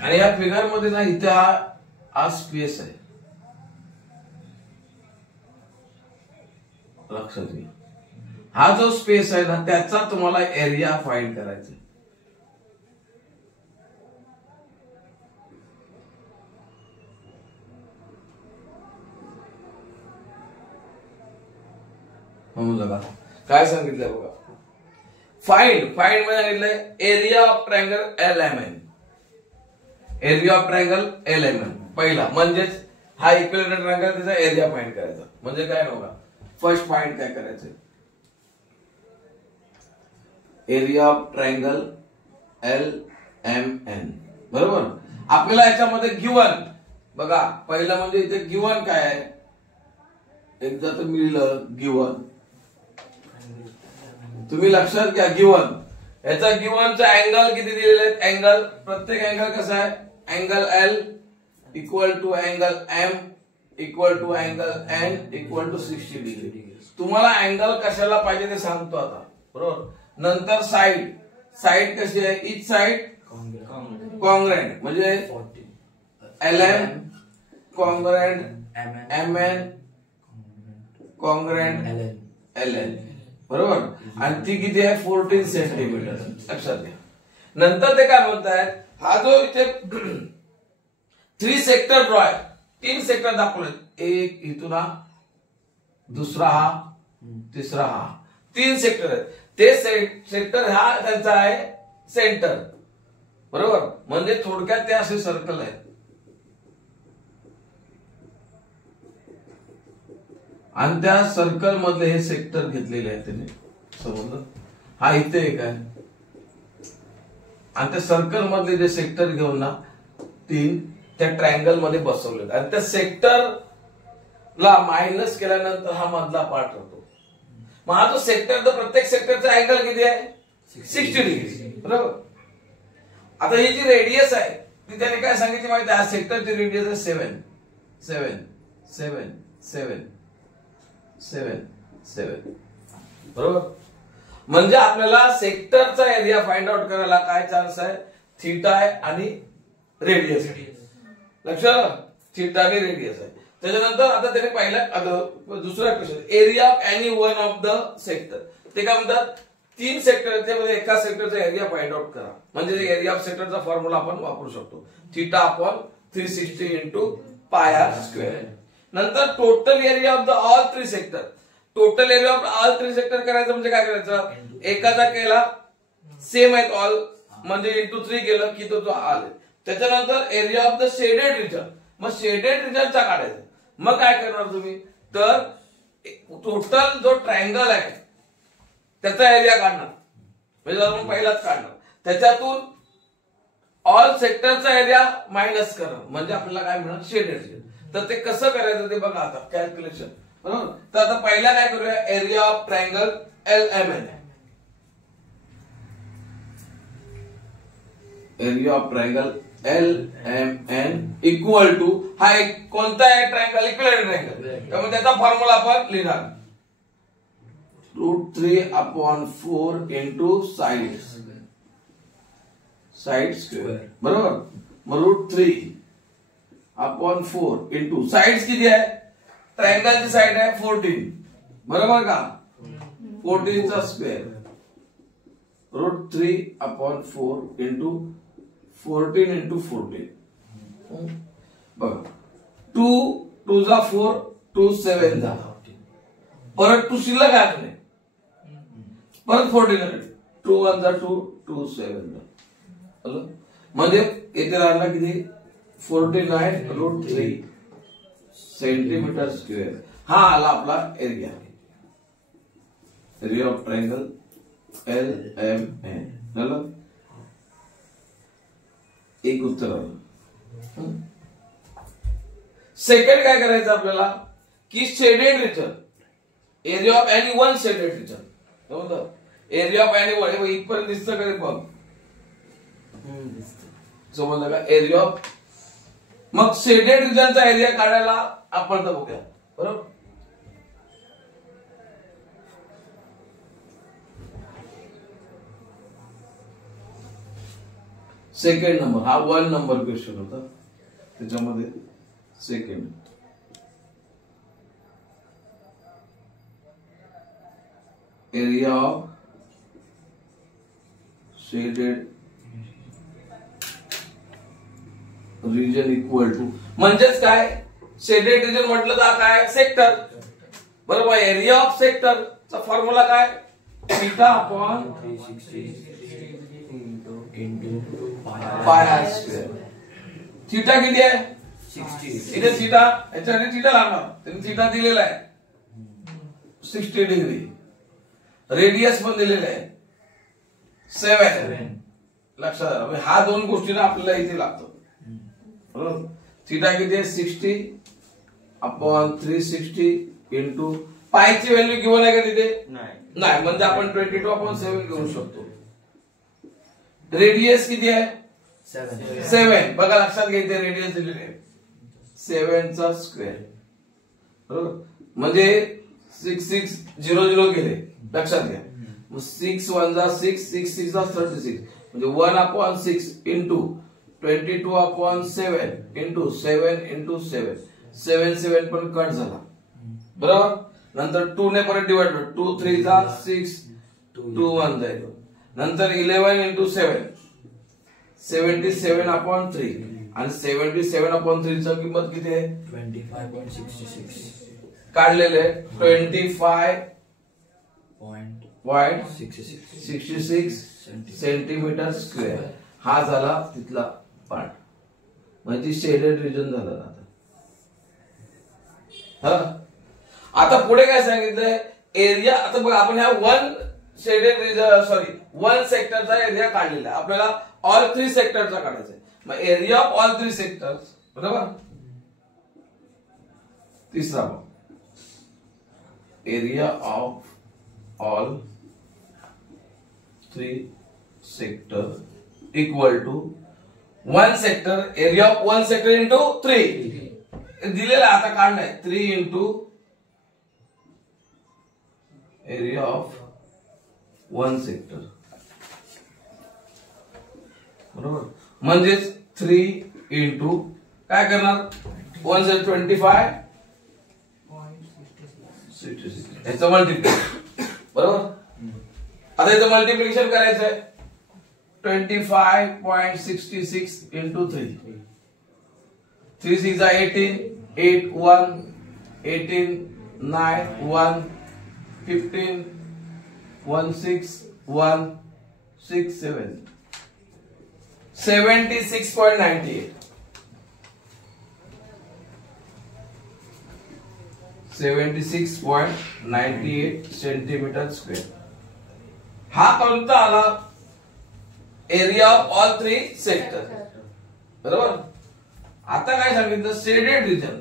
आणि या फिगर मध्ये ना इथे हा स्पेस आहे. लक्षात घ्या. हा जो स्पेस आहे ना त्याचा तुम्हाला एरिया फाइंड करायचा. समजलं का काय सांगितलंय बघा. फाइंड म्हणजे सांगितलंय area of triangle LMN. Area of triangle LMN पहिला म्हणजेच हा इक्विलॅटरल ट्रायंगल, त्याचा एरिया फाइंड करायचा. म्हणजे काय बघा, फर्स्ट फाइंड काय करायचं, एरिया ऑफ ट्रायंगल LMN. बरोबर. आपल्याला याच्यामध्ये गिवन बघा, पहिलं म्हणजे इथे गिवन काय आहे, एकदा तर मिळलं गिवन. तुम्ही लक्षात घ्या गिवन, याचा गिवनचा अँगल किती दिलेले आहेत, अँगल प्रत्येक अँगल कसा आहे, angle L equal to angle M equal to angle N equal to 60 degree. तुम्हाला अँगल कशाला पाहिजे ते सांगतो आता. बरोबर. नंतर साइड कशी आहे, इच साइड कॉन्ग्रंट म्हणजे LM congruent MN congruent LN. बरोबर. आणि ती किती आहे, 14 सेंटीमीटर. लक्षात घ्या. नंतर ते काय म्हणतायत, हा जो इथे 3 सेक्टर ड्रॉ आहे, 3 सेक्टर दाखवले, एक इथून हा, दुसरा हा, तिसरा हा, 3 सेक्टर आहेत. ते सेक्टर हा त्यांचा आहे सेंटर. बरोबर. म्हणजे थोडक्यात ते असे सर्कल आहेत. आणि त्या सर्कल मधले हे सेक्टर घेतलेले आहेत त्यांनी. समजलं. हा इथे एक आहे आणि त्या सर्कल मधले जे सेक्टर घेऊन ना 3 त्या ट्रायंगल मध्ये बसवले. आणि त्या सेक्टरला मायनस केल्यानंतर हा मधला पार्ट होतो. मग हा जो सेक्टर, तर प्रत्येक सेक्टरचा अँगल किती आहे, 60 डिग्री. बरोबर. आता ही जी रेडियस आहे ती त्याने काय सांगितली माहिती आहे, सेक्टरची रेडियस आहे 7 7 7 7 7 7. बरोबर. म्हणजे आपल्याला सेक्टरचा एरिया फाइंड आउट करायला काय चान्स आहे, थीटा आहे आणि रेडियस. लक्षात, थीटा आणि रेडियस आहे. त्याच्यानंतर आता त्याने पाहिलं दुसरा question, area of any one of the sector. ते काय म्हणतात, 3 सेक्टर त्यामध्ये एका सेक्टरचा एरिया फाइंड आउट करा. म्हणजे एरिया ऑफ सेक्टरचा फॉर्म्युला आपण वापरू शकतो, theta upon 360 into pi r square. नंतर total area of the all 3 sector. Total area of all 3 sector करायचं म्हणजे काय करायचं, एकाचा केला सेम आहेत ऑल म्हणजे इंटू 3 केलं की तो आल. त्याच्यानंतर area of the shaded region, मग शेडेड रिजनचा काढायचा. मग काय करणार तुम्ही, तर टोटल जो ट्रायंगल आहे त्याचा एरिया काढणार. म्हणजे आपण पहिलाच काढणार, त्याच्यातून ऑल सेक्टरचा एरिया मायनस करा म्हणजे आपल्याला काय मिळणार शेडेड. तर ते कसं करायचं ते बघा आता कॅल्क्युलेशन. बरोबर. तर आता पहिला काय करूया area of triangle LMN. Area of triangle LMN equal to हा एक कोणता आहे ट्रायंगल इक्विलॅटरल ट्रायंगल. त्यामुळे त्याचा फॉर्म्युला आपण लिहिणार √3/4 इंटू साइड स्क्वेअर. बरोबर. मग √3/4 इंटू साइड्स किती आहे ट्रायंगलची साइड आहे 14. बरोबर का 14 चा स्क्वेअर √3/4 इंटू 14 इंटू 14. बघा 2 2 जा 4 2 7 जा परत 2 शिल्लक आहे आपले परत 14 2 1 जा 2 2 7 जा म्हणजे येथे राहिला किती 49√3 सेंटीमीटर स्क्वेअर. हा आला आपला area. Area of triangle LMN झालं. एक उत्तर आलं. सेकंड काय करायचं आपल्याला की shaded region area of any one shaded region. Area of any one इथपर्यंत दिसतं का बघ समजलं का एरिया ऑफ. मग शेडेड रिजनचा एरिया काढायला आपण तर बघूया. बरोबर. सेकंड नंबर हा 1 नंबर क्वेश्चन होता त्याच्यामध्ये second area of shaded region equal to म्हणजेच काय शेडेड रिजन म्हटलं तर काय सेक्टर. बरोबर. एरिया ऑफ सेक्टर चा फॉर्म्युला काय θ/360 पाय स्क्वेअर. थीटा किती आहे 60. इथे थीटा याच्यासाठी थीटा लागणार त्यांनी थीटा दिलेला आहे 60 डिग्री. रेडियस पण दिलेलं आहे 7. लक्षात आलं. हा दोन गोष्टींना आपल्याला इथे लागतो. बरोबर. थीटा किती आहे 60/360 इंटू पायची व्हॅल्यू गिव्हन आहे का तिथे नाही म्हणजे आपण 22/7 घेऊ शकतो. रेडियस किती आहे 7. बघा लक्षात घ्यायचे रेडियस दिलेले 7 चा स्क्वेअर. बरोबर. म्हणजे 6 6 0 0 गेले लक्षात घ्या. 6 1 जा 6 6 6 जा 36 म्हणजे 1/6 इंटू 22/7 इंटू 7 इंटू 7 7 7 पण कट झाला. बरोबर. नंतर 2 ने परत डिवाइड 2 3 जा 6 2 1 जाईल. नंतर 11 इंटू 7 77/3 आणि 77/3 ची किंमत किती आहे 25.66 काढलेले 25.66 सेंटीमीटर स्क्वेअर. हा झाला तिथला पार्ट म्हणजे शेडेड रिजन झाला. आता पुढे काय सांगितलंय एरिया. आता बघा आपण ह्या 1 शेडेड रिजन सॉरी 1 सेक्टरचा एरिया काढलेला आपल्याला ऑल 3 सेक्टरचा काढायचा आहे. मग एरिया ऑफ ऑल 3 सेक्टर्स. बरोबर. तिसरा area of all 3 sector equal to 1 sector area of 1 sector into 3 दिलेला आता काढलाय 3 इंटू एरिया ऑफ 1 सेक्टर. बरोबर. म्हणजेच 3 इंटू काय करणार 1 से 25.66 याचं मल्टिप्लिकेशन. बरोबर. आता याचं मल्टिप्लिकेशन करायचं आहे 25.66 इंटू 3 3 6 18 8 1 18 9 1 15 1 6 1 6 7 76.98 76.98 सेंटीमीटर स्क्वेअर. हा कोणता आला एरिया ऑफ ऑल 3 सेक्टर. बरोबर. आता काय सांगितलं, shaded region,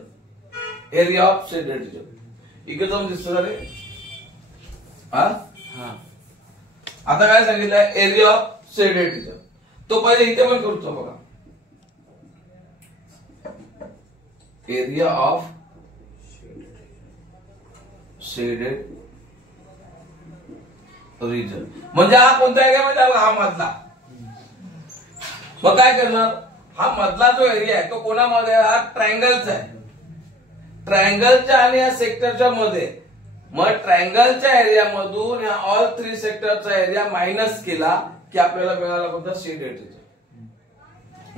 area of shaded region. इकडे जाऊन दिसत झाले. आता काय सांगितलं, एरिया ऑफ शेडेड रिजन. तो पहिले इथे पण करतो बघा, एरिया ऑफ शेडेड रिजन. म्हणजे हा कोणता एरिया म्हणजे हा मधला. मग काय करणार, हा मधला जो एरिया आहे तो कोणामध्ये, हा ट्रायंगलचा आहे. ट्रायंगलच्या आणि या सेक्टरच्या मध्ये. मग ट्रायंगलच्या एरियामधून या ऑल 3 सेक्टरचा एरिया मायनस केला की आपल्याला मिळाला कोणता, शेडेड रिजन.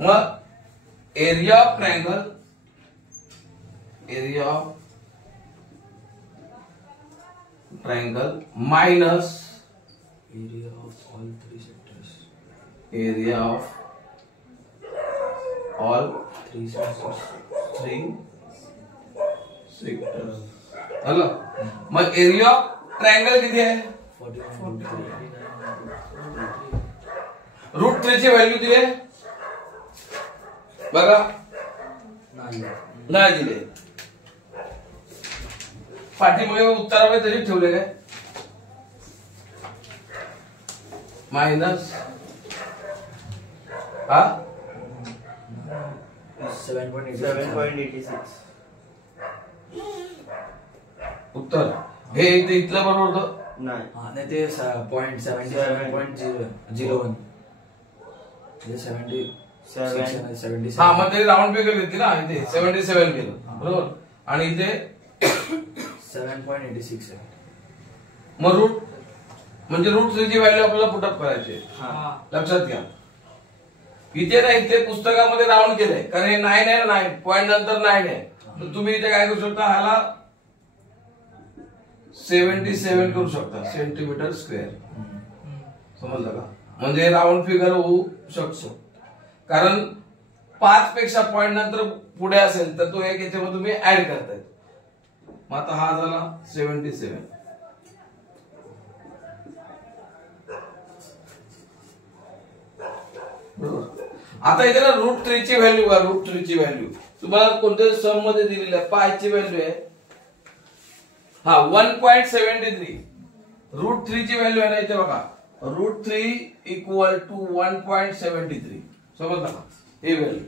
मग area of triangle, area of triangle minus area of all 3 sectors, area of all 3 sectors, 3 sectors. Hello. मग एरिया ऑफ ट्रायंगल किती आहे, 49. रूट 3 ची व्हॅल्यू दिली आहे बघा, नाही दिले. पाठीमागे उत्तरावर तरी ठेवले काय, मायनस 7.86. उत्तर हे इथलं बरोबर होतं. नाही ते 0.77.01 70. हा, मग ते राऊंड फिगर घेतली ना, इथे 77 केलं बरोबर, आणि इथे 7.86 आहे. मग रूट म्हणजे रूट 3 ची व्हॅल्यू आपल्याला पुटअप करायची. लक्षात घ्या, इथे ना इथे पुस्तकामध्ये राऊंड केलंय कारण हे 9 आहे ना, 9 पॉईंट नंतर 9 आहे. तर तुम्ही इथे काय करू शकता, ह्याला 77 करू शकता सेंटीमीटर स्क्वेअर. समजलं का, म्हणजे राऊंड फिगर होऊ शकतो. कारण 5 पेक्षा पॉईंट नंतर पुढे असेल तर तो एक याच्यामध्ये तुम्ही ऍड करताय. मग आता हा झाला 77. आता इथे ना रूट 3 ची व्हॅल्यू बघा, रूट 3 ची व्हॅल्यू तुम्हाला कोणत्या सम मध्ये दिलेली आहे, पाय ची व्हॅल्यू आहे 1.73. रूट 3 ची व्हॅल्यू आहे ना इथे बघा, रूट 3 इक्वल टू 1.73. समजलं का, ही व्हॅल्यू.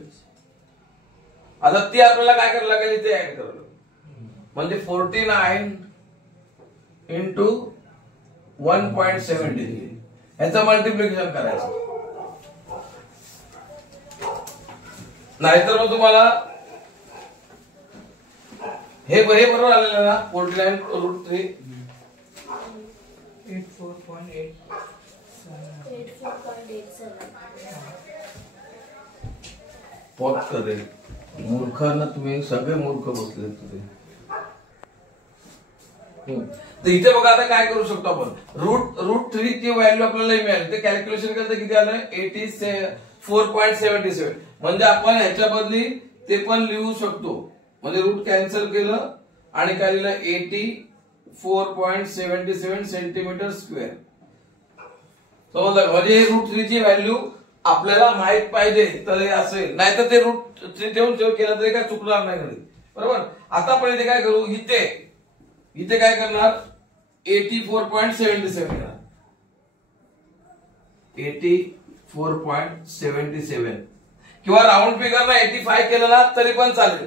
आता ती आपल्याला काय करायला लागेल, इथे ऍड करायला, म्हणजे 49 इंटू 1.73 याचं मल्टिप्लिकेशन करायचं. नाहीतर मग तुम्हाला हे बरोबर आलेलं ना, 49 रूट 3 पॉट करेल. मूर्खांना तुम्ही सगळे मूर्ख बसले तुझे. तर इथे बघा आता काय करू शकतो आपण, रूट 3 ची व्हॅल्यू आपल्याला मिळाली. ते कॅल्क्युलेशन केलं तर किती आलं, 84.77. म्हणजे आपण ह्याच्या बदली ते पण लिहू शकतो. म्हणजे रूट कॅन्सल केलं आणि काय लिहिलं, 84.77 सेंटीमीटर स्क्वेअर. समजलं. म्हणजे हे रूट 3 ची व्हॅल्यू आपल्याला माहित पाहिजे तर हे असेल, नाहीतर ते रूट 3 ठेवून केलं तरी काय चुकणार नाही घरी. बरोबर. आता आपण इथे काय करू, इथे काय करणार, 84.77 करणार. 84.77 किंवा राऊंड फिगर ना 85 केलं ना तरी पण चालेल,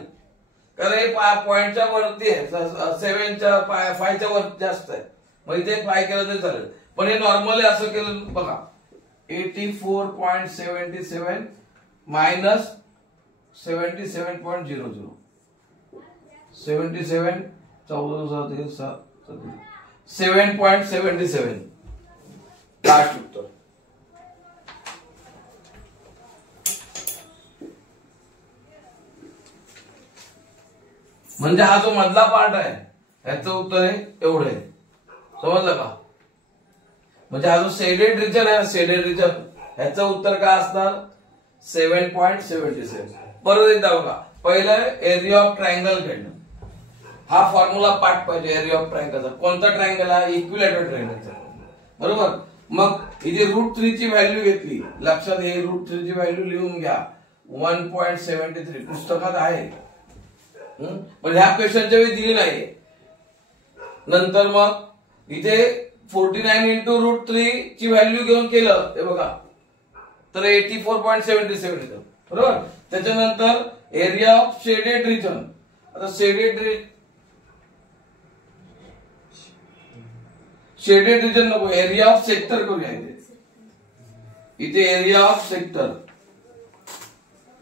कारण हे पॉइंटच्या वरती आहे, 7च्या 5च्या वर जास्त आहे. मग इथे 5 केलं तरी चालेल, पण हे नॉर्मली असं केलं बघा, 84.77 मायनस 77.00 77 7.77 लास्ट उत्तर. म्हणजे हा जो मधला पार्ट आहे याचं उत्तर आहे एवढं आहे. समजलं का. म्हणजे हा जो शेडेड रिजन आहे, शेडेड रिजन ह्याचं उत्तर काय असणार, 7.77. परत एकदा बघा, पहिलं एरिया ऑफ ट्रायंगल काढणं, हा फॉर्म्युला पार्ट पाहिजे एरिया ऑफ ट्रायंगलचा. कोणता ट्रायंगल आहे, इक्विलॅटरल ट्रायंगलचा. बरोबर. मग इथे √3 ची व्हॅल्यू घेतली, लक्षात हे √3 ची व्हॅल्यू लिहून घ्या 1.73 पुस्तकात आहे, पण ह्या क्वेश्चनच्या वेळी दिली नाही. नंतर मग इथे 49 इंटू √3 ची व्हॅल्यू घेऊन केलं हे बघा, तर 84.77 येतं बरोबर. त्याच्यानंतर एरिया ऑफ शेडेड रिजन, आता शेडेड रिजन नको, एरिया ऑफ सेक्टर करूया इथे एरिया ऑफ सेक्टर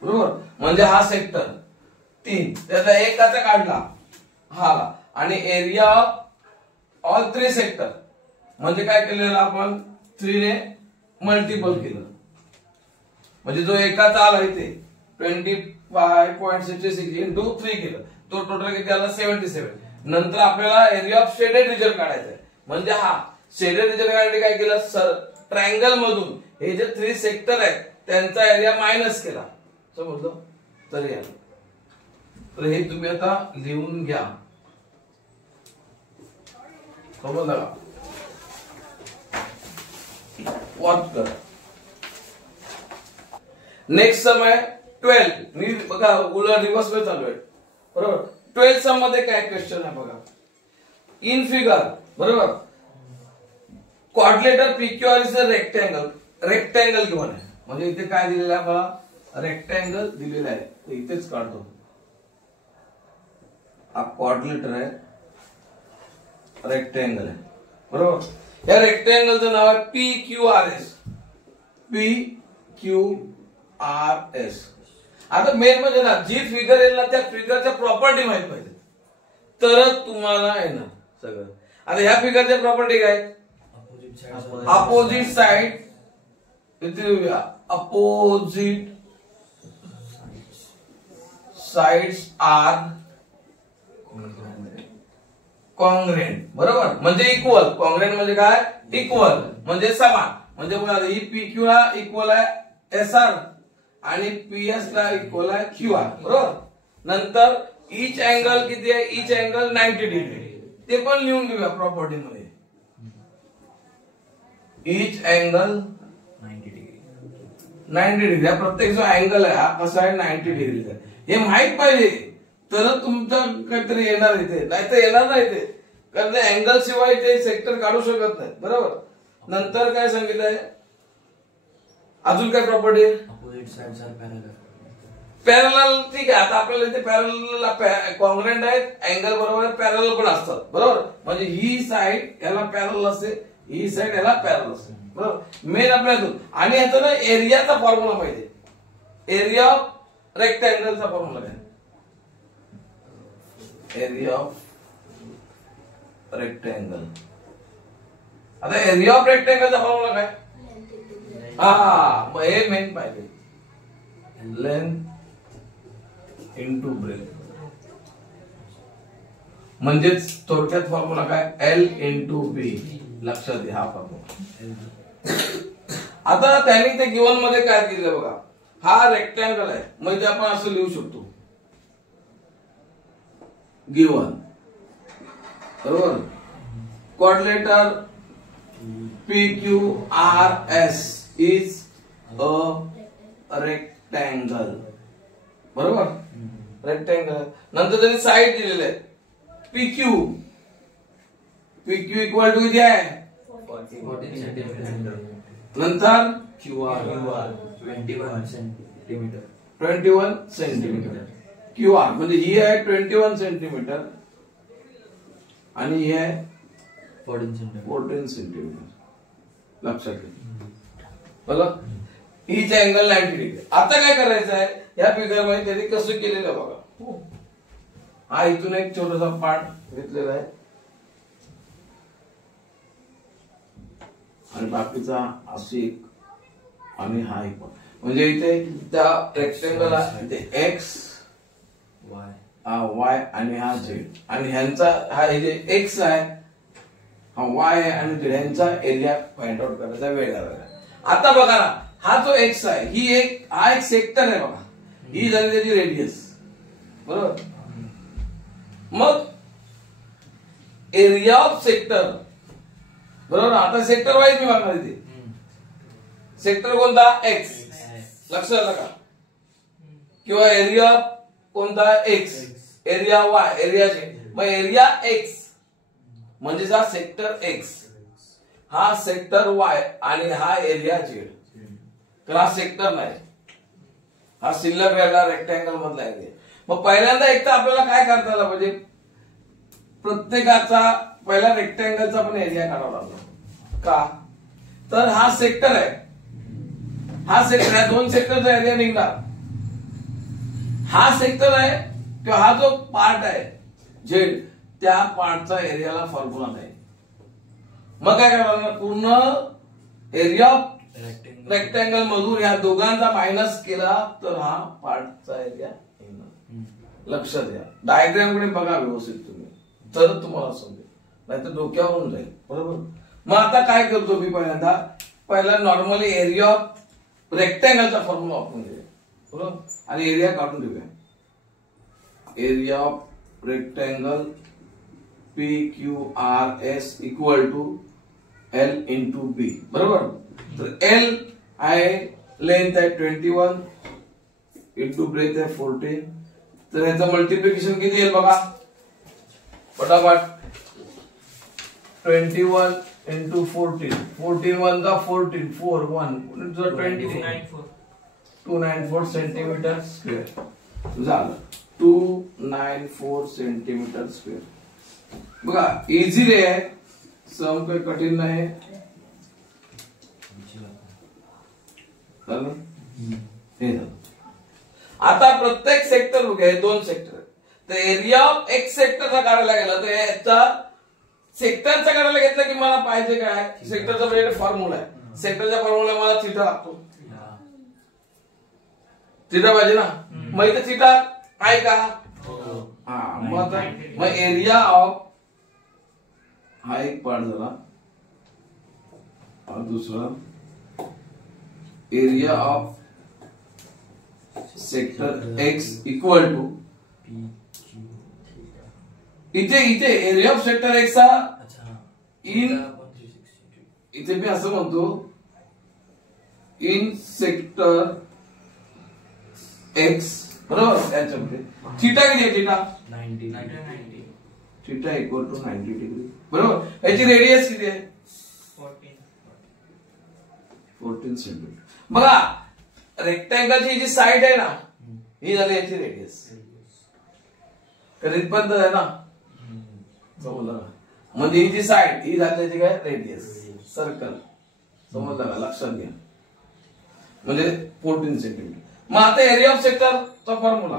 बरोबर, म्हणजे हा सेक्टर 3 त्याचा एकाचा काढला हा, आणि एरिया ऑफ ऑल 3 सेक्टर म्हणजे काय केलेलं आपण 3 ने मल्टिपल केलं, म्हणजे जो एकाचा आला इथे 25.66 इंटू 3 केलं, तो टोटल किती आला 77. नंतर आपल्याला एरिया ऑफ शेडेड रिजन काढायचा आहे, म्हणजे हा शेडेड रिजन काढण्यासाठी काय केलं, ट्रायंगल मधून हे जे 3 सेक्टर आहेत त्यांचा एरिया मायनस केला, समजलं. तर हे तुम्ही आता लिहून घ्या, समजलं का. वॉच करा. नेक्स्ट सम आहे 12. मी बघा उलट रिव्हर्स मध्ये चालू आहे बरोबर. 12 सम मध्ये काय क्वेश्चन आहे बघा, इन फिगर बरोबर, quadrilateral PQR is a rectangle, rectangle given आहे, म्हणजे इथे काय दिलेलं आहे बघा, रेक्टँगल दिलेला आहे, तर इथेच काढतो. हा क्वाड्रिलेटर आहे, रेक्टँगल आहे बरोबर. या रेक्टँगलचं नाव आहे PQRS. PQRS. आता मेन म्हणजे ना जी फिगर येईल ना त्या फिगरच्या प्रॉपर्टी माहित पाहिजे, तरच तुम्हाला येणार सगळं. आता ह्या फिगरच्या प्रॉपर्टी काय, opposite side, opposite sides are congruent बरोबर, म्हणजे इक्वल. कॉन्ग्रेंट म्हणजे काय, इक्वल म्हणजे समान, म्हणजे ही PQ ला इक्वल आहे SR आणि PS ला इक्वल आहे QR बरोबर. नंतर इच अँगल किती आहे, इच अँगल 90 डिग्री, ते पण लिहून घेऊया प्रॉपर्टी मध्ये. इच अँगल 90 डिग्री, प्रत्येक जो अँगल आहे हा कसा आहे 90 डिग्रीचा, हे माहित पाहिजे तर तुमचं काहीतरी येणार इथे, नाही तर येणार नाही ते, कारण अँगल शिवाय ते सेक्टर काढू शकत नाही बरोबर. नंतर काय सांगितलंय, अजून काय property, opposite sides are parallel. Parallel ठीक आहे, आता आपल्याला इथे पॅरलल कॉन्ग्रेंट आहेत, अँगल बरोबर पॅरलल पण असतात बरोबर, म्हणजे ही साइड याला पॅरलल असते, ही साइड याला पॅरलल असते बरोबर. मेन आपल्याला आणि याचा ना एरियाचा फॉर्म्युला पाहिजे, एरिया ऑफ रेक्टँगलचा फॉर्म्युला काय, एरिया ऑफ रेक्टँगल. आता एरिया ऑफ रेक्टँगलचा फॉर्म्युला काय, हा हे मेन पाहिजे, लेंथ इंटू ब्रेथ, म्हणजेच थोडक्यात फॉर्म्युला काय L इंटू B, लक्षात घ्या हा फॉर्म्युला. आता त्यांनी ते गिवन मध्ये काय दिलं बघा, हा रेक्टँगल आहे, म्हणजे आपण असं लिहू शकतो गिवन बरोबर. Quadrilateral PQRS is a rectangle बरोबर, रेक्टँगल. नंतर त्यांनी साइड दिलेले आहे PQ इक्वल टू किती आहे 14 सेंटीमीटर. नंतर QR 21 सेंटीमीटर. 21 सेंटीमीटर. QR म्हणजे ही आहे 21 सेंटीमीटर आणि ही आहे 14 सेंटीमीटर, लक्षात घ्या बघा. हीच अँगल 90 डिग्री. आता काय करायचं आहे, या फिगर मध्ये त्यांनी कसं केलेलं बघा. हा इथून एक छोटासा पार्ट घेतलेला आहे आणि बाकीचा अशी एक आणि हा एक, म्हणजे इथे त्या रेक्टँगल इथे X Y आणि हा Z आणि ह्यांचा हा जे X आहे हा Y आहे आणि ह्यांचा एरिया फाइंड आउट करायचा वेगळा वेगळा. आता बघा ना, हा जो X आहे हा एक सेक्टर आहे बघा, ही झाली त्याची रेडियस बरोबर. मग एरिया ऑफ सेक्टर बरोबर. आता सेक्टर वाईज मी बघणार इथे. सेक्टर कोणता? एक्स. लक्ष आलं का? किंवा एरिया कोणता? X. Area Y, area Z. मग एरिया एक्स म्हणजे हा सेक्टर एक्स, हा सेक्टर वाय आणि हा एरिया झेड. तर हा सेक्टर नाही, हा शिल्लक राहिला रेक्टँगल मधला आहे. मग पहिल्यांदा एक तर आपल्याला काय करता आलं पाहिजे, प्रत्येकाचा पहिला रेक्टँगलचा पण एरिया काढावा लागतो. का? तर हा सेक्टर आहे, हा सेक्टर आहे, दोन सेक्टरचा एरिया निघणार. हा सेक्टर आहे किंवा हा जो पार्ट आहे झेड, त्या पार्टचा एरियाला फॉर्म्युला नाही. मग काय करणार, पूर्ण एरिया रेक्टँगल मधून या दोघांचा मायनस केला तर हा पार्टचा एरिया येणार. लक्षात द्या, डायग्राम कडे बघा व्यवस्थित तुम्ही, तर तुम्हाला समजेल, नाहीतर डोक्यावरून जाईल. बरोबर. मग आता काय करतो मी, पहिला नॉर्मली एरिया ऑफ रेक्टँगलचा फॉर्म्युला वापरून घेऊया. बरोबर. आणि एरिया काढून देऊया. Area of rectangle PQRS equal to L into b. बरोबर. तर L आहे, लेंथ आहे 21 इंटू ब्रेथ आहे 14. तर याचं मल्टिप्लिकेशन किती येईल बघा फटाफट. 21 इंटू 14, 14 1 जा 14, 4 1 294 सेंटीमीटर स्क्वेअर झालं. 294 सेंटीमीटर स्क्वेअर. बघा इझी रे आहे, सम काही कठीण नाही. आता प्रत्येक सेक्टर बघा, हे दोन सेक्टर, तर एरिया ऑफ एक सेक्टरचा काढायला गेला तर याचा सेक्टरचा काढायला घेतला की मला पाहिजे काय, सेक्टरचा वेगळा फॉर्म्युला आहे. सेक्टरच्या फॉर्म्युला मला थिटा लागतो, थिटा पाहिजे ना. मग इथे थिटा आहे का? हा. मग एरिया ऑफ, हा एक पार्ट झाला, और दूसरा area of sector x equal to, इथे एरिया ऑफ सेक्टर एक्स चा इन, इथे मी असं म्हणतो इन सेक्टर एक्स. बरोबर. त्याच्यामध्ये थिटा किती आहे? Theta 90. Theta equal to 90 degree. बरोबर. याची रेडियस किती आहे? 14 सेंटीमीटर. बघा रेक्टँगलची जी साइड आहे ना, ही झाली याची रेडियस. इथपर्यंत आहे ना, समजलं का? म्हणजे ही जी साइड ही झाली त्याची काय, रेडियस, सर्कल. समजलं का? लक्षात घ्या. म्हणजे 14 सेंटीमीटर. मग आता एरिया ऑफ सेक्टरचा formula,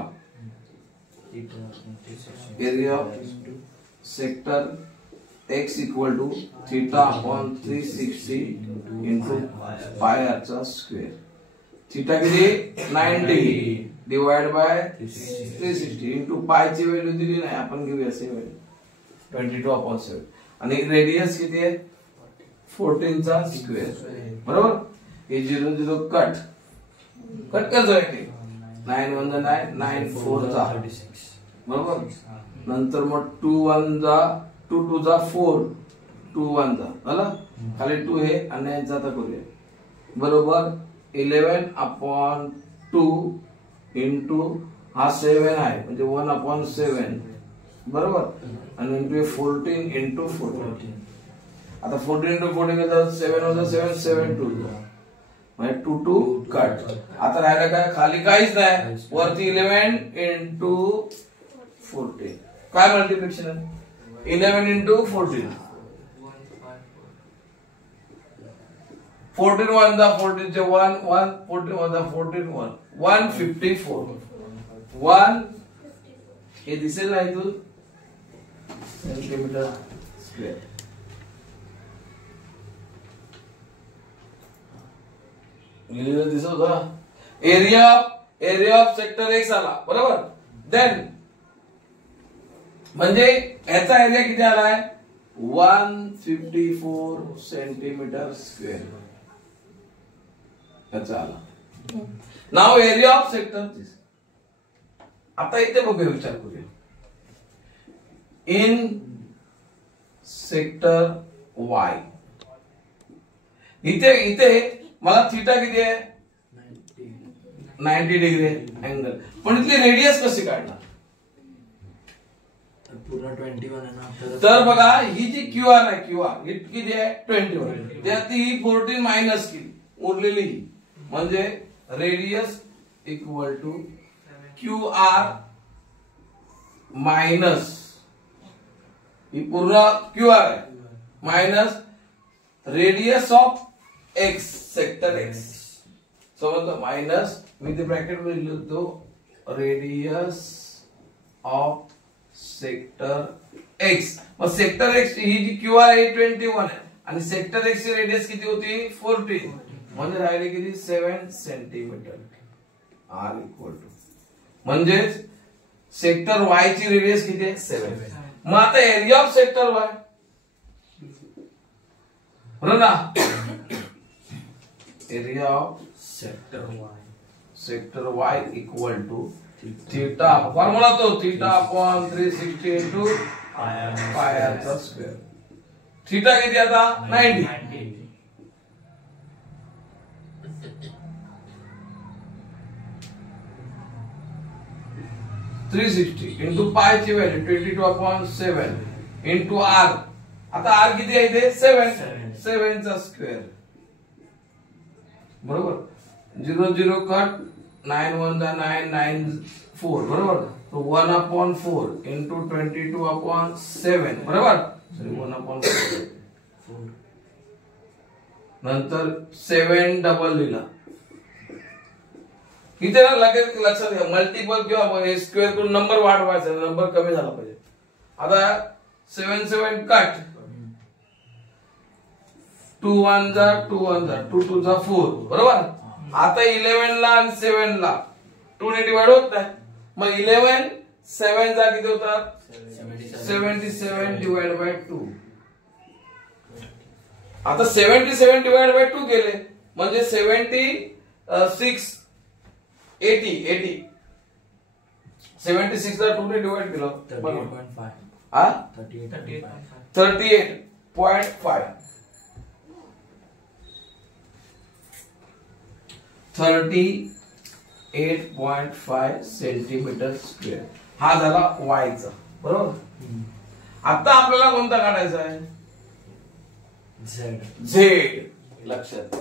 area of sector x equal to theta upon 360 into pi चा स्क्वेअर. थिटा किती? 90 डिवाइड बाय 360 इंटू पायची व्हॅल्यू दिली नाही, आपण घेऊया सेम व्हॅल्यू 22/7. आणि रेडियस किती आहे? 14 चा स्क्वेअर. बरोबर. हे 0 0 कट कर जाईल. 9 1 जा 9, 9 4 जा 36. बरोबर. नंतर मग 2 1 जा 2 2 जा 4, 2 1 जा झालं. खाली 2 हे आणि जाता करूया. बरोबर. 11/2 इंटू हा 7 आहे म्हणजे 1/7. बरोबर. आणि इंटू 14 इंटू 14. आता 14 इंटू 14 केलं 7 होतं 7 7 2 म्हणजे 2 2 कट. आता राहिलं काय? खाली काहीच नाही. वरती 11 इंटू 14. काय मल्टिप्लिकेशन आहे? 11 इंटू 14. 14 1 जा 14 चे 1 1, 14 1 जा 14 1, 154. 1 हे दिसेल ना इथून सेंटीमीटर स्क्वेअर. लिहिलेलं दिसत होतं ना. एरिया ऑफ सेक्टर एक्स आला. बरोबर. देन म्हणजे याचा एरिया किती आलाय? 154 सेंटीमीटर स्क्वेअर याचा आला. नाव एरिया ऑफ सेक्टर. आता इथे बघूया, विचार करूया. इन सेक्टर वाय इथे इथे मला थिटा किती आहे 90 डिग्री अँगल, पण इथली रेडियस कशी काढणार? पूर्ण 21 आहे ना. तर बघा ही जी क्यू आर आहे, क्यू आर ही किती आहे 21, त्यात ही 14 मायनस केली उरलेली ही, म्हणजे radius equal to Q R minus ही पूर्ण क्यू आर आहे minus radius of X, sector X. समजलं? मायनस मी ते ब्रॅकेट मध्ये लिहितो रेडियस ऑफ सेक्टर एक्स. मग सेक्टर एक्स ही जी क्यू आर आहे 21 आहे आणि सेक्टर एक्स ची रेडियस किती होती 14, म्हणजे राहिले किती 7 सेंटीमीटर. आर इक्वल टू म्हणजेच सेक्टर वाय ची रेडियस किती आहे 7. मग आता एरिया ऑफ सेक्टर वाय बरोबर ना, area of sector Y equal to theta, formula तो theta upon 360 into pi R चा स्क्वेअर. थीटा किती आता 90, इंटू पाय ची व्हॅल्यू 22/7 इंटू आर. आता आर किती आहे इथे 7 चा स्क्वेअर बरोबर. 0 0 कट, 9 1 जा 9 9 4 बरोबर. तो 1/4 इंटू 22/7 बरोबर. 1/4 नंतर 7 डबल लिहिला. इथे ना लगेच लक्षात घ्या मल्टिपल किंवा स्क्वेअर करून नंबर वाढवायचा, नंबर कमी झाला पाहिजे. आता 7 7 कट, 2 1 जा 2 1 जा 2 2 जा 4 बरोबर. आता 11 ला आणि 7 ला 2 ने डिवाइड होत नाही, मग 11 7 जा किती होतात 77 डिवाइड बाय 2. आता 77 डिवाइड बाय 2 केले म्हणजे 76 80 76 ला 2 ने डिवाइड केलं 38.5 हा 38.5 38.5 सेंटीमीटर स्क्वेअर. हा झाला वायचा बरोबर. आता आपल्याला कोणता काढायचा आहे झेड. लक्षात.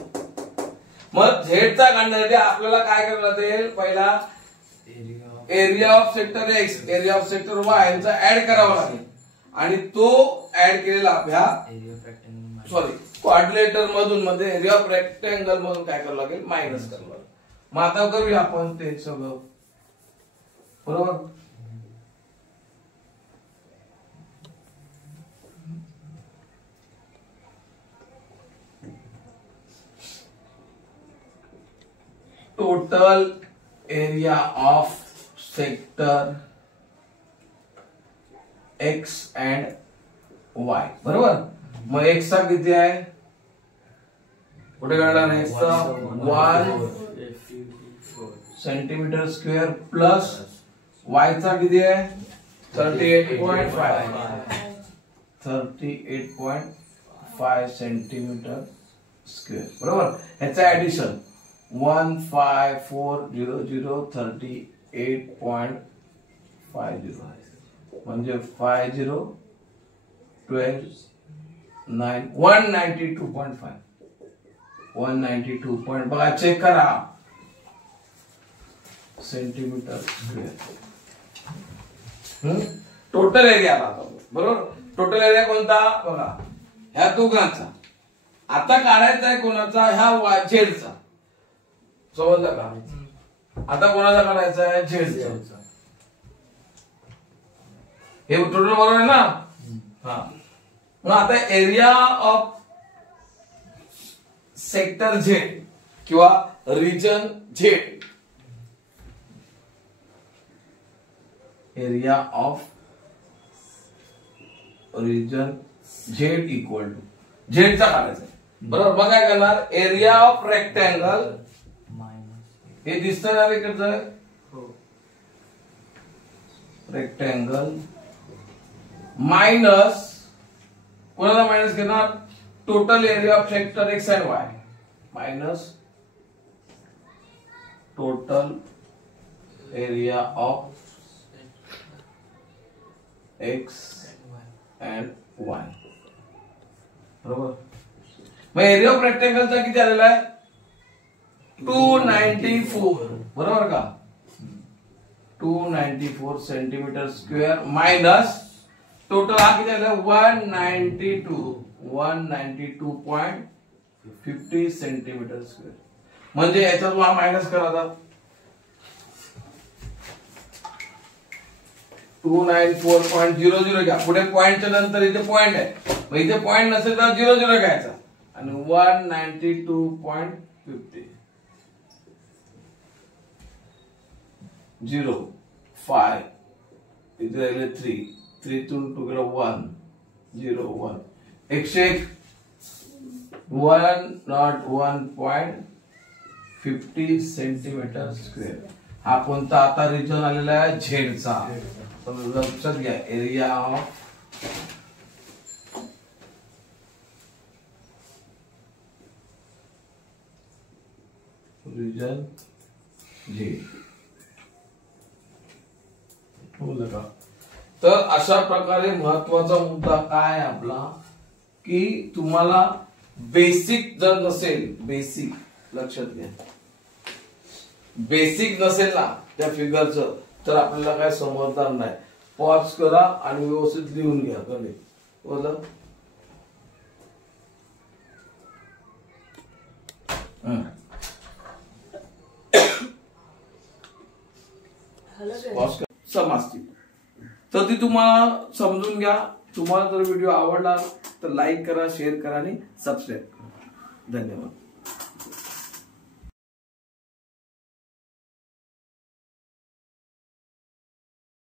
मग झेडचा काढण्यासाठी आपल्याला काय करावं लागेल, पहिला area of sector x area of sector Y यांचा ऍड करावा लागेल आणि तो ऍड केलेला ह्या क्वाड्रिलेटर मधून म्हणजे एरिया ऑफ रेक्टेंगल मधून काय करावं लागेल मायनस करावं लागेल. मग आता करूया आपण ते सगळं बरोबर. Total area of sector x and Y बरोबर. मग एक्स चा किती आहे कुठे काढणार आहे 1 सेंटीमीटर स्क्वेअर प्लस वाय चा किती आहे 38.5 सेंटीमीटर स्क्वेअर बरोबर. ह्याचा ऍडिशन 1540038.50 म्हणजे 50 12 9 192.5 192. बघा चेक करा सेंटीमीटर स्क्वेअर. टोटल एरिया बरोबर. टोटल एरिया कोणता बघा ह्या दोघांचा. आता काढायचा आहे कोणाचा ह्या झेडचा. समजलं का. आता कोणाचा काढायचा आहे झेडचा. हे टोटल बरोबर आहे ना. हा मग आता एरिया ऑफ सेक्टर झेड किंवा region Z. Area of region Z equal to झेडचा काढायचा बरोबर. मग काय करणार एरिया ऑफ रेक्टँगल हे दिसतं ना इकडचं रेक्टँगल मायनस कोणाला मायनस घेणार total area of sector x and Y. Minus total area of x and Y. बरोबर. मग एरिया ऑफ रेक्टेंगलचा किती आलेला आहे 294. बरोबर का 294 सेंटीमीटर स्क्वेअर मायनस टोटल हा किती आला 192.50 सेंटीमीटर स्क्वेअर. म्हणजे याच्यात हा मायनस करा आता 294.00 घ्या. पुढे पॉइंटच्या नंतर इथे पॉइंट आहे. मग इथे पॉइंट नसेल तर 00 घ्यायचा आणि 192.50 0 5 इथे राहिले 3 तून 2 गेला 1 0 1 101 101.50 सेंटीमीटर स्क्वेअर. हा कोणता आता रिजन आलेला आहे झेडचा. लक्षात घ्या एरिया ऑफ रिजन झेड. का तर अशा प्रकारे महत्वाचा मुद्दा काय आपला की तुम्हाला बेसिक जर नसेल बेसिक लक्षात घ्या बेसिक नसेल ना त्या फिगरचं तर आपल्याला काय समजणार नाही. पॉज करा आणि व्यवस्थित लिहून घ्या. कधी बोला समजतील तर ती तुम्हाला समजून घ्या. तुम्हाला जर व्हिडिओ आवडला तर लाईक करा शेअर करा आणि सबस्क्राईब करा. धन्यवाद.